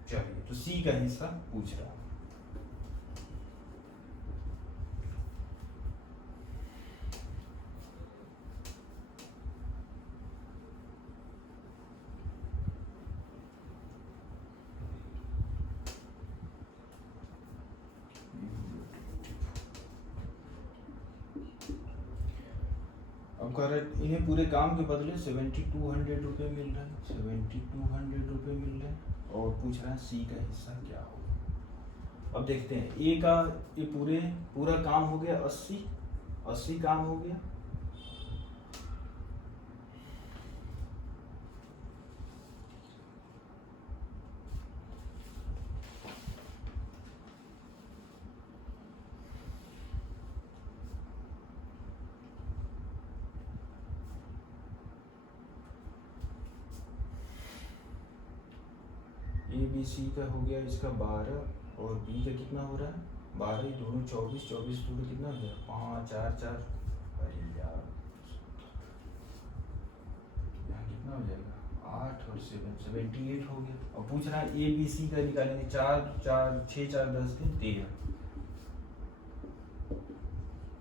चलिए, तो सी का हिस्सा पूछ रहा है। अब कह रहे इन्हें पूरे काम के बदले 7200 रुपये मिल रहा है, 7200 रुपये मिल रहे हैं और पूछ रहा है सी का हिस्सा क्या होगा। अब देखते हैं, ए का ये पूरा काम हो गया 80 काम हो गया। ए बी सी का हो गया इसका 12 और बी का कितना हो रहा है 12, ये दोनों 24 दोनों कितना हो गया 5 4 4, अरे यार यहाँ कितना हो जाएगा 8 और 7 78 हो गया। और पूछ रहा है ए बी सी का निकालेंगे 4 4 6 4 10 दिन 13,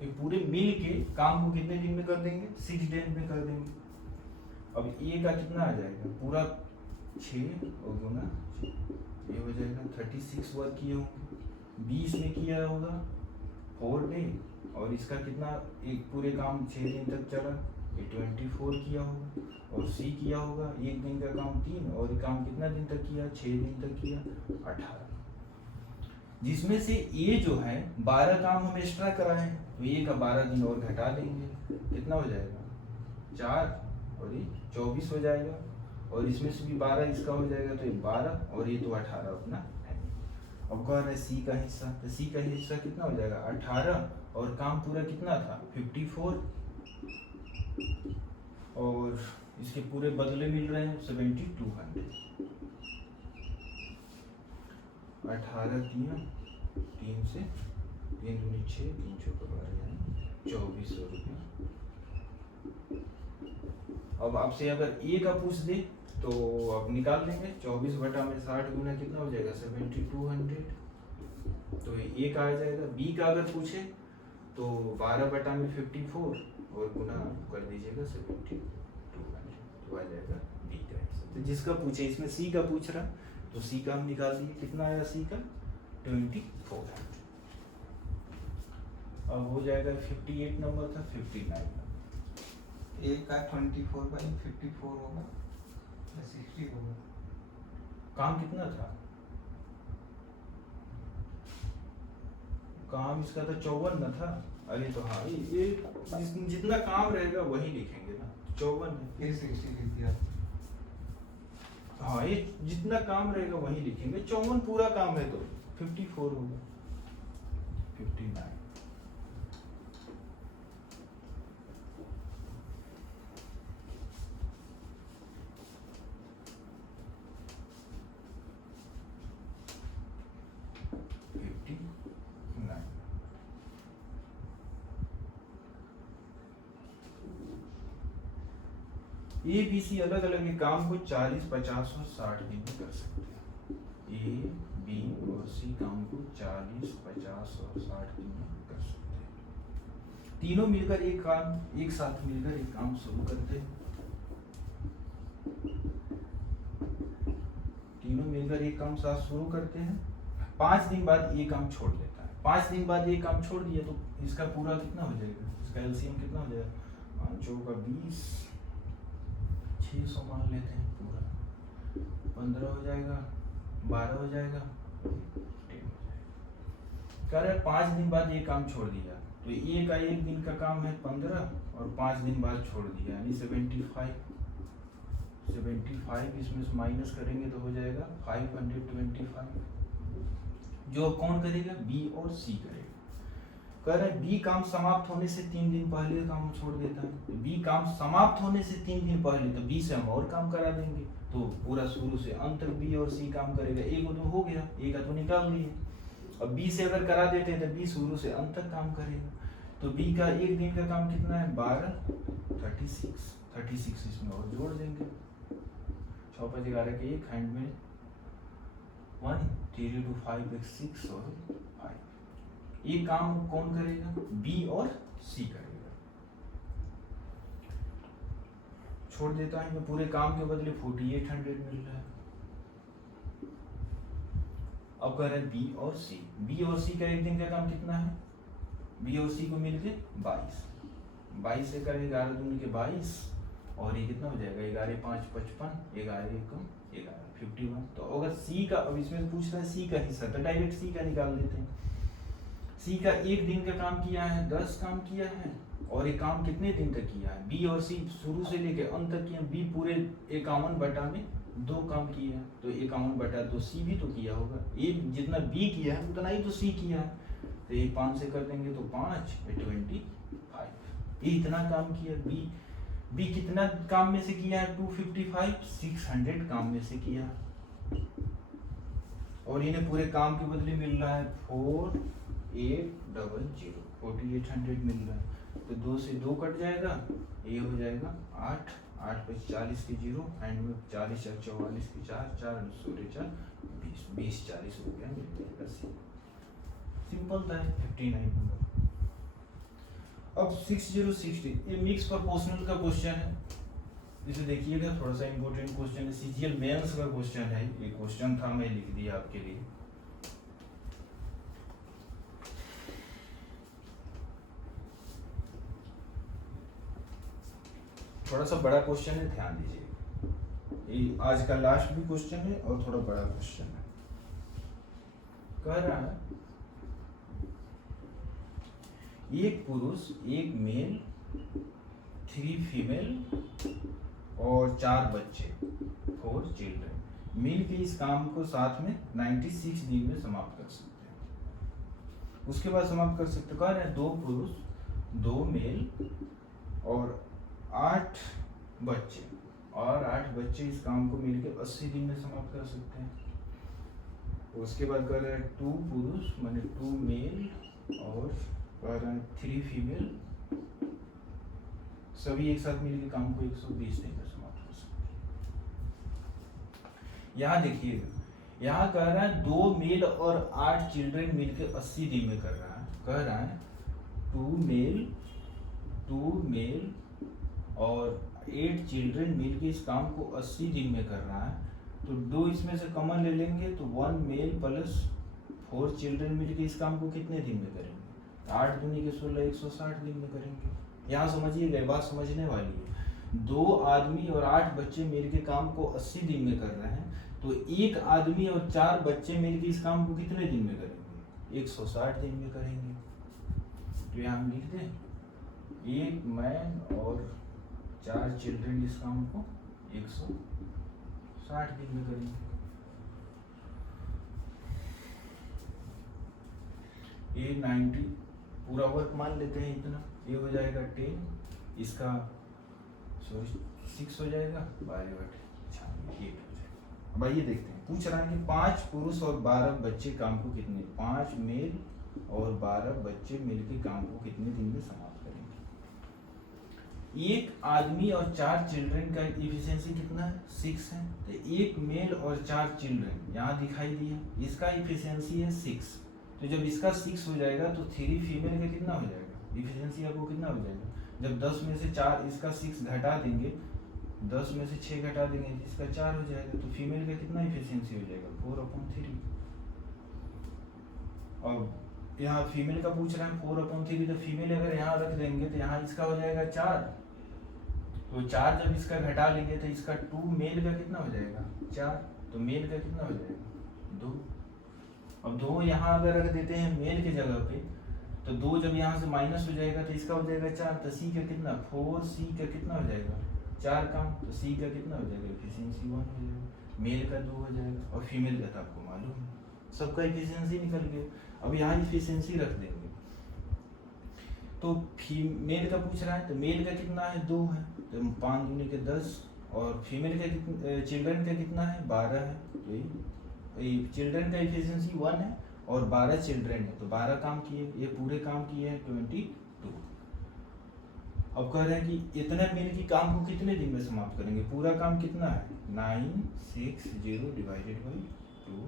ये पूरे मिल के काम को कितने दिन में कर देंगे 6 डेज में कर देंगे। अब ए का कितना आ जाएगा पूरा 6 और गुना ये हो जाएगा 36 वर्क किए होंगे। 20 में किया होगा 4 डे और इसका कितना एक पूरे काम 6 दिन तक चला, ये 24 किया होगा। और सी किया होगा 1 दिन का काम 3 और काम कितना दिन तक किया 6 दिन तक किया 18, जिसमें से ए जो है 12 काम हम एक्स्ट्रा कराए तो ए का 12 दिन और घटा देंगे, कितना हो जाएगा 4 और ये 24 हो जाएगा और इसमें से भी 12 इसका हो जाएगा तो ये 12 और ये तो 18 अपना है। अब कह रहे सी का हिस्सा, तो सी का हिस्सा कितना हो जाएगा 18 और काम पूरा कितना था 54 और इसके पूरे बदले मिल रहे हैं 7200। 18 3 से 3 दूनी 6 3 चौका 12 यानी 2400 रुपये। अब आपसे अगर ए का पूछ दे तो अब निकाल लेंगे 24 बटा में 60 गुना कितना हो जाएगा 7200, तो ए का आ जाएगा। बी का अगर पूछे तो 12 बटा में 54 और गुना कर दीजिएगा 7200, तो आ जाएगा बी का हिस्सा। तो जिसका पूछे, इसमें सी का पूछ रहा तो सी का हम निकाल दिए, कितना आया सी का 2400। अब हो जाएगा 58 नंबर था 59 ए का 24/54 होगा या 60 होगा। काम कितना था, काम इसका था 54 न था। अरे तो हाँ, ये जितना काम रहेगा वही लिखेंगे ना, 54 है। फिर 60 लिख दिया। हाँ, ये जितना काम रहेगा वही लिखेंगे। 54 पूरा काम है तो 54 होगा। 59 59 ए बी सी अलग अलग ये काम को 40, 50 और 60 दिन में कर सकते हैं। ए बी और सी काम को 40, 50 और 60 दिन में कर सकते हैं। तीनों मिलकर एक साथ मिलकर एक काम शुरू करते हैं। तीनों मिलकर एक काम साथ शुरू करते हैं। 5 दिन बाद ये काम छोड़ देता है। 5 दिन बाद ये काम छोड़ दिया तो इसका पूरा कितना हो जाएगा, इसका एलसीएम कितना हो जाएगा, 5 का 20, 600 मान लेते हैं, पूरा 15 हो जाएगा, 12 हो जाएगा, 10 हो जाएगा। कह रहे 5 दिन बाद ये काम छोड़ दिया तो ये का एक दिन का काम है 15 और 5 दिन बाद छोड़ दिया यानी 75 इसमें से माइनस करेंगे तो हो जाएगा 525। जो कौन करेगा, बी और सी करेगा। कह रहे बी काम समाप्त होने से 3 दिन पहले काम छोड़ देता है। तो बी काम समाप्त होने से 3 दिन पहले तो बी से हम और काम करा देंगे तो पूरा शुरू से अंत तक बी और सी काम करेगा। एक तो हो गया, एक तो निकाल लिए। अब बी से अगर करा देते हैं तो बी शुरू से अंत तक काम करेगा। तो बी का एक दिन का काम कितना है, 12, 36 इसमें और जोड़ देंगे। 6 5 11 के 1 हैंड में 1, 3 2 5 1 6 और 5। ये काम कौन करेगा, बी और सी करेगा। छोड़ देता है, पूरे काम के बदले 4800 मिल रहा है। अब कह रहे हैं बी और सी का एक दिन का काम कितना है, बी और सी को मिलके 22 से करें 11 दूनी के 22 और ये कितना हो जाएगा, 11 5 55, 11 1 11 51। तो अगर सी का, अब इसमें पूछ रहा है सी का हिस्सा तो डायरेक्ट सी का निकाल देते हैं। सी का एक दिन का काम किया है, 10 काम किया है और ये काम कितने दिन तक किया है, बी और सी शुरू से लेके अंत तक किया। बी पूरे 51 बटा में 2 काम किया है तो 51 बटा 2 सी भी तो किया होगा। ये जितना बी किया है उतना ही तो सी किया है। तो ये 5 से कर देंगे तो 5 25। ये इतना काम किया। बी कितना काम में से किया है, 255, 600 काम में से किया और इन्हें पूरे काम के बदले मिल रहा है 4800, 4800 मिल रहा है। तो 2 से 2 कट जाएगा, ये हो जाएगा 8 8 पे 40 के 0 एंड में 40 और 44 के 4 4 16 4 20 20 40 हो गया, मिल जाएगा सी। सिंपल था 59 नंबर। अब 6060 ये मिक्स प्रोपोर्शनल का क्वेश्चन है। इसे देखिएगा, थोड़ा सा इंपॉर्टेंट क्वेश्चन है, सीजीएल मेंस का क्वेश्चन है। ये क्वेश्चन था, मैं लिख दिया आपके लिए। थोड़ा सा बड़ा क्वेश्चन है, ध्यान दीजिए। ये आज का लास्ट भी क्वेश्चन है और थोड़ा बड़ा क्वेश्चन है। कह रहा है एक पुरुष, एक मेल, 3 फीमेल और 4 बच्चे, 4 चिल्ड्रन मिल के इस काम को साथ में 96 दिन में समाप्त कर सकते हैं। उसके बाद समाप्त कर सकते, कह रहे हैं 2 पुरुष, 2 मेल और 8 बच्चे इस काम को मिलके 80 दिन में समाप्त कर सकते हैं। उसके बाद कह रहे हैं 2 पुरुष माने 2 मेल और 3 फीमेल सभी एक साथ मिलकर काम को 120 दिन में समाप्त कर सकते हैं। यहाँ देखिएगा, यहाँ कह रहा है 2 मेल और 8 चिल्ड्रन मिलकर 80 दिन में कर रहा है। कह रहा है 2 मेल और 8 चिल्ड्रन मिलकर इस काम को 80 दिन में कर रहा है। तो 2 इसमें से कॉमन ले लेंगे तो 1 मेल प्लस 4 चिल्ड्रन मिलकर इस काम को कितने दिन में करेंगे, 8 दूनी के 16 160 दिन में करेंगे। यहाँ समझिए, बात समझने वाली है। 2 आदमी और 8 बच्चे मिलकर काम को 80 दिन में कर रहे हैं तो 1 आदमी और 4 बच्चे मिलकर इस काम को कितने दिन में करेंगे, 160 दिन में करेंगे। तो यहाँ हम लिख दें 1 मैन और 4 चिल्ड्रन इस काम को 160 दिन में करेंगे। ये 90 पूरा वर्क मान लेते हैं इतना, ये हो जाएगा 10, इसका 6 हो जाएगा, 12 8 हो जाएगा। अब आइए देखते हैं, पूछ रहा है कि 5 पुरुष और 12 बच्चे काम को कितने, 5 मेल और 12 बच्चे मिलकर काम को कितने दिन में समाप्त करेंगे। एक आदमी और 4 चिल्ड्रन का इफिशिएंसी कितना है, 6 है। तो एक मेल और 4 चिल्ड्रन यहाँ दिखाई दिया, इसका इफिशिएंसी है 6। तो जब इसका 6 हो जाएगा तो 3 फीमेल का कितना हो जाएगा, इफिशिएंसी आपको कितना हो जाएगा। जब 10 में से 4 इसका 6 घटा देंगे, 10 में से 6 घटा देंगे, इसका 4 हो जाएगा। तो फीमेल का कितना इफिशिएंसी हो जाएगा, 4/3। अब यहाँ फीमेल का पूछ रहा है 4/3, तो फीमेल अगर यहाँ रख देंगे तो यहाँ इसका हो जाएगा 4। तो 4 जब इसका घटा लेंगे तो इसका 2 मेल का कितना हो जाएगा, 4। तो मेल का कितना हो जाएगा, 2। अब 2 यहाँ अगर रख देते हैं मेल के जगह पे, तो 2 जब यहाँ से माइनस हो जाएगा तो इसका हो जाएगा 4। तो सी का कितना, 4, सी का कितना हो जाएगा, 4 काम। तो सी का कितना हो जाएगा, एफिशिएंसी 1 हो जाएगा। मेल का 2 हो जाएगा, और फीमेल का तो आपको मालूम है, सबका एफिशिएंसी निकल गया। अब यहाँ एफिशिएंसी रख देंगे, तो फीमेल का पूछ रहा है, तो मेल का कितना है, 2 है। तो 5 दूनी के 10, और फीमेल का कितना, चिल्ड्रन का कितना है, 12 है। तो चिल्ड्रन का एफिशिएंसी 1 है और 12 चिल्ड्रन है, तो 12 काम किए, ये पूरे काम किए हैं 22। अब कह रहे हैं कि इतने मेल की काम को कितने दिन में समाप्त करेंगे। पूरा काम कितना है, 960 डिवाइडेड बाई 2,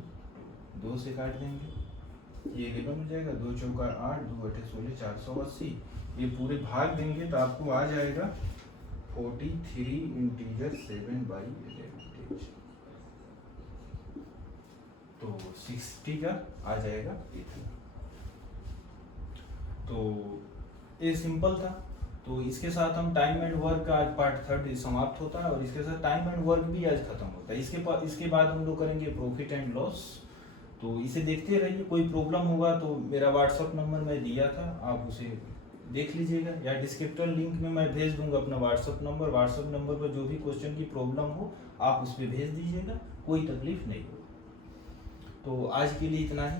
2 से काट देंगे, ये 11 हो जाएगा। 2 चौका 8, 2 8 16, 480। ये पूरे भाग देंगे तो आपको आ जाएगा 43 इंटीजर 7/11। तो 60 का आ जाएगा इतना। तो ये सिंपल था। तो इसके साथ हम टाइम एंड वर्क का आज पार्ट 3 समाप्त होता है, और इसके साथ टाइम एंड वर्क भी आज खत्म होता है। इसके बाद हम लोग करेंगे प्रॉफिट एंड लॉस। तो इसे देखते रहिए, कोई प्रॉब्लम होगा तो मेरा व्हाट्सअप नंबर मैं दिया था, आप उसे देख लीजिएगा, या डिस्क्रिप्शन लिंक में मैं भेज दूंगा अपना व्हाट्सअप नंबर पर जो भी क्वेश्चन की प्रॉब्लम हो आप उस पर भेज दीजिएगा, कोई तकलीफ नहीं हो। तो आज के लिए इतना ही।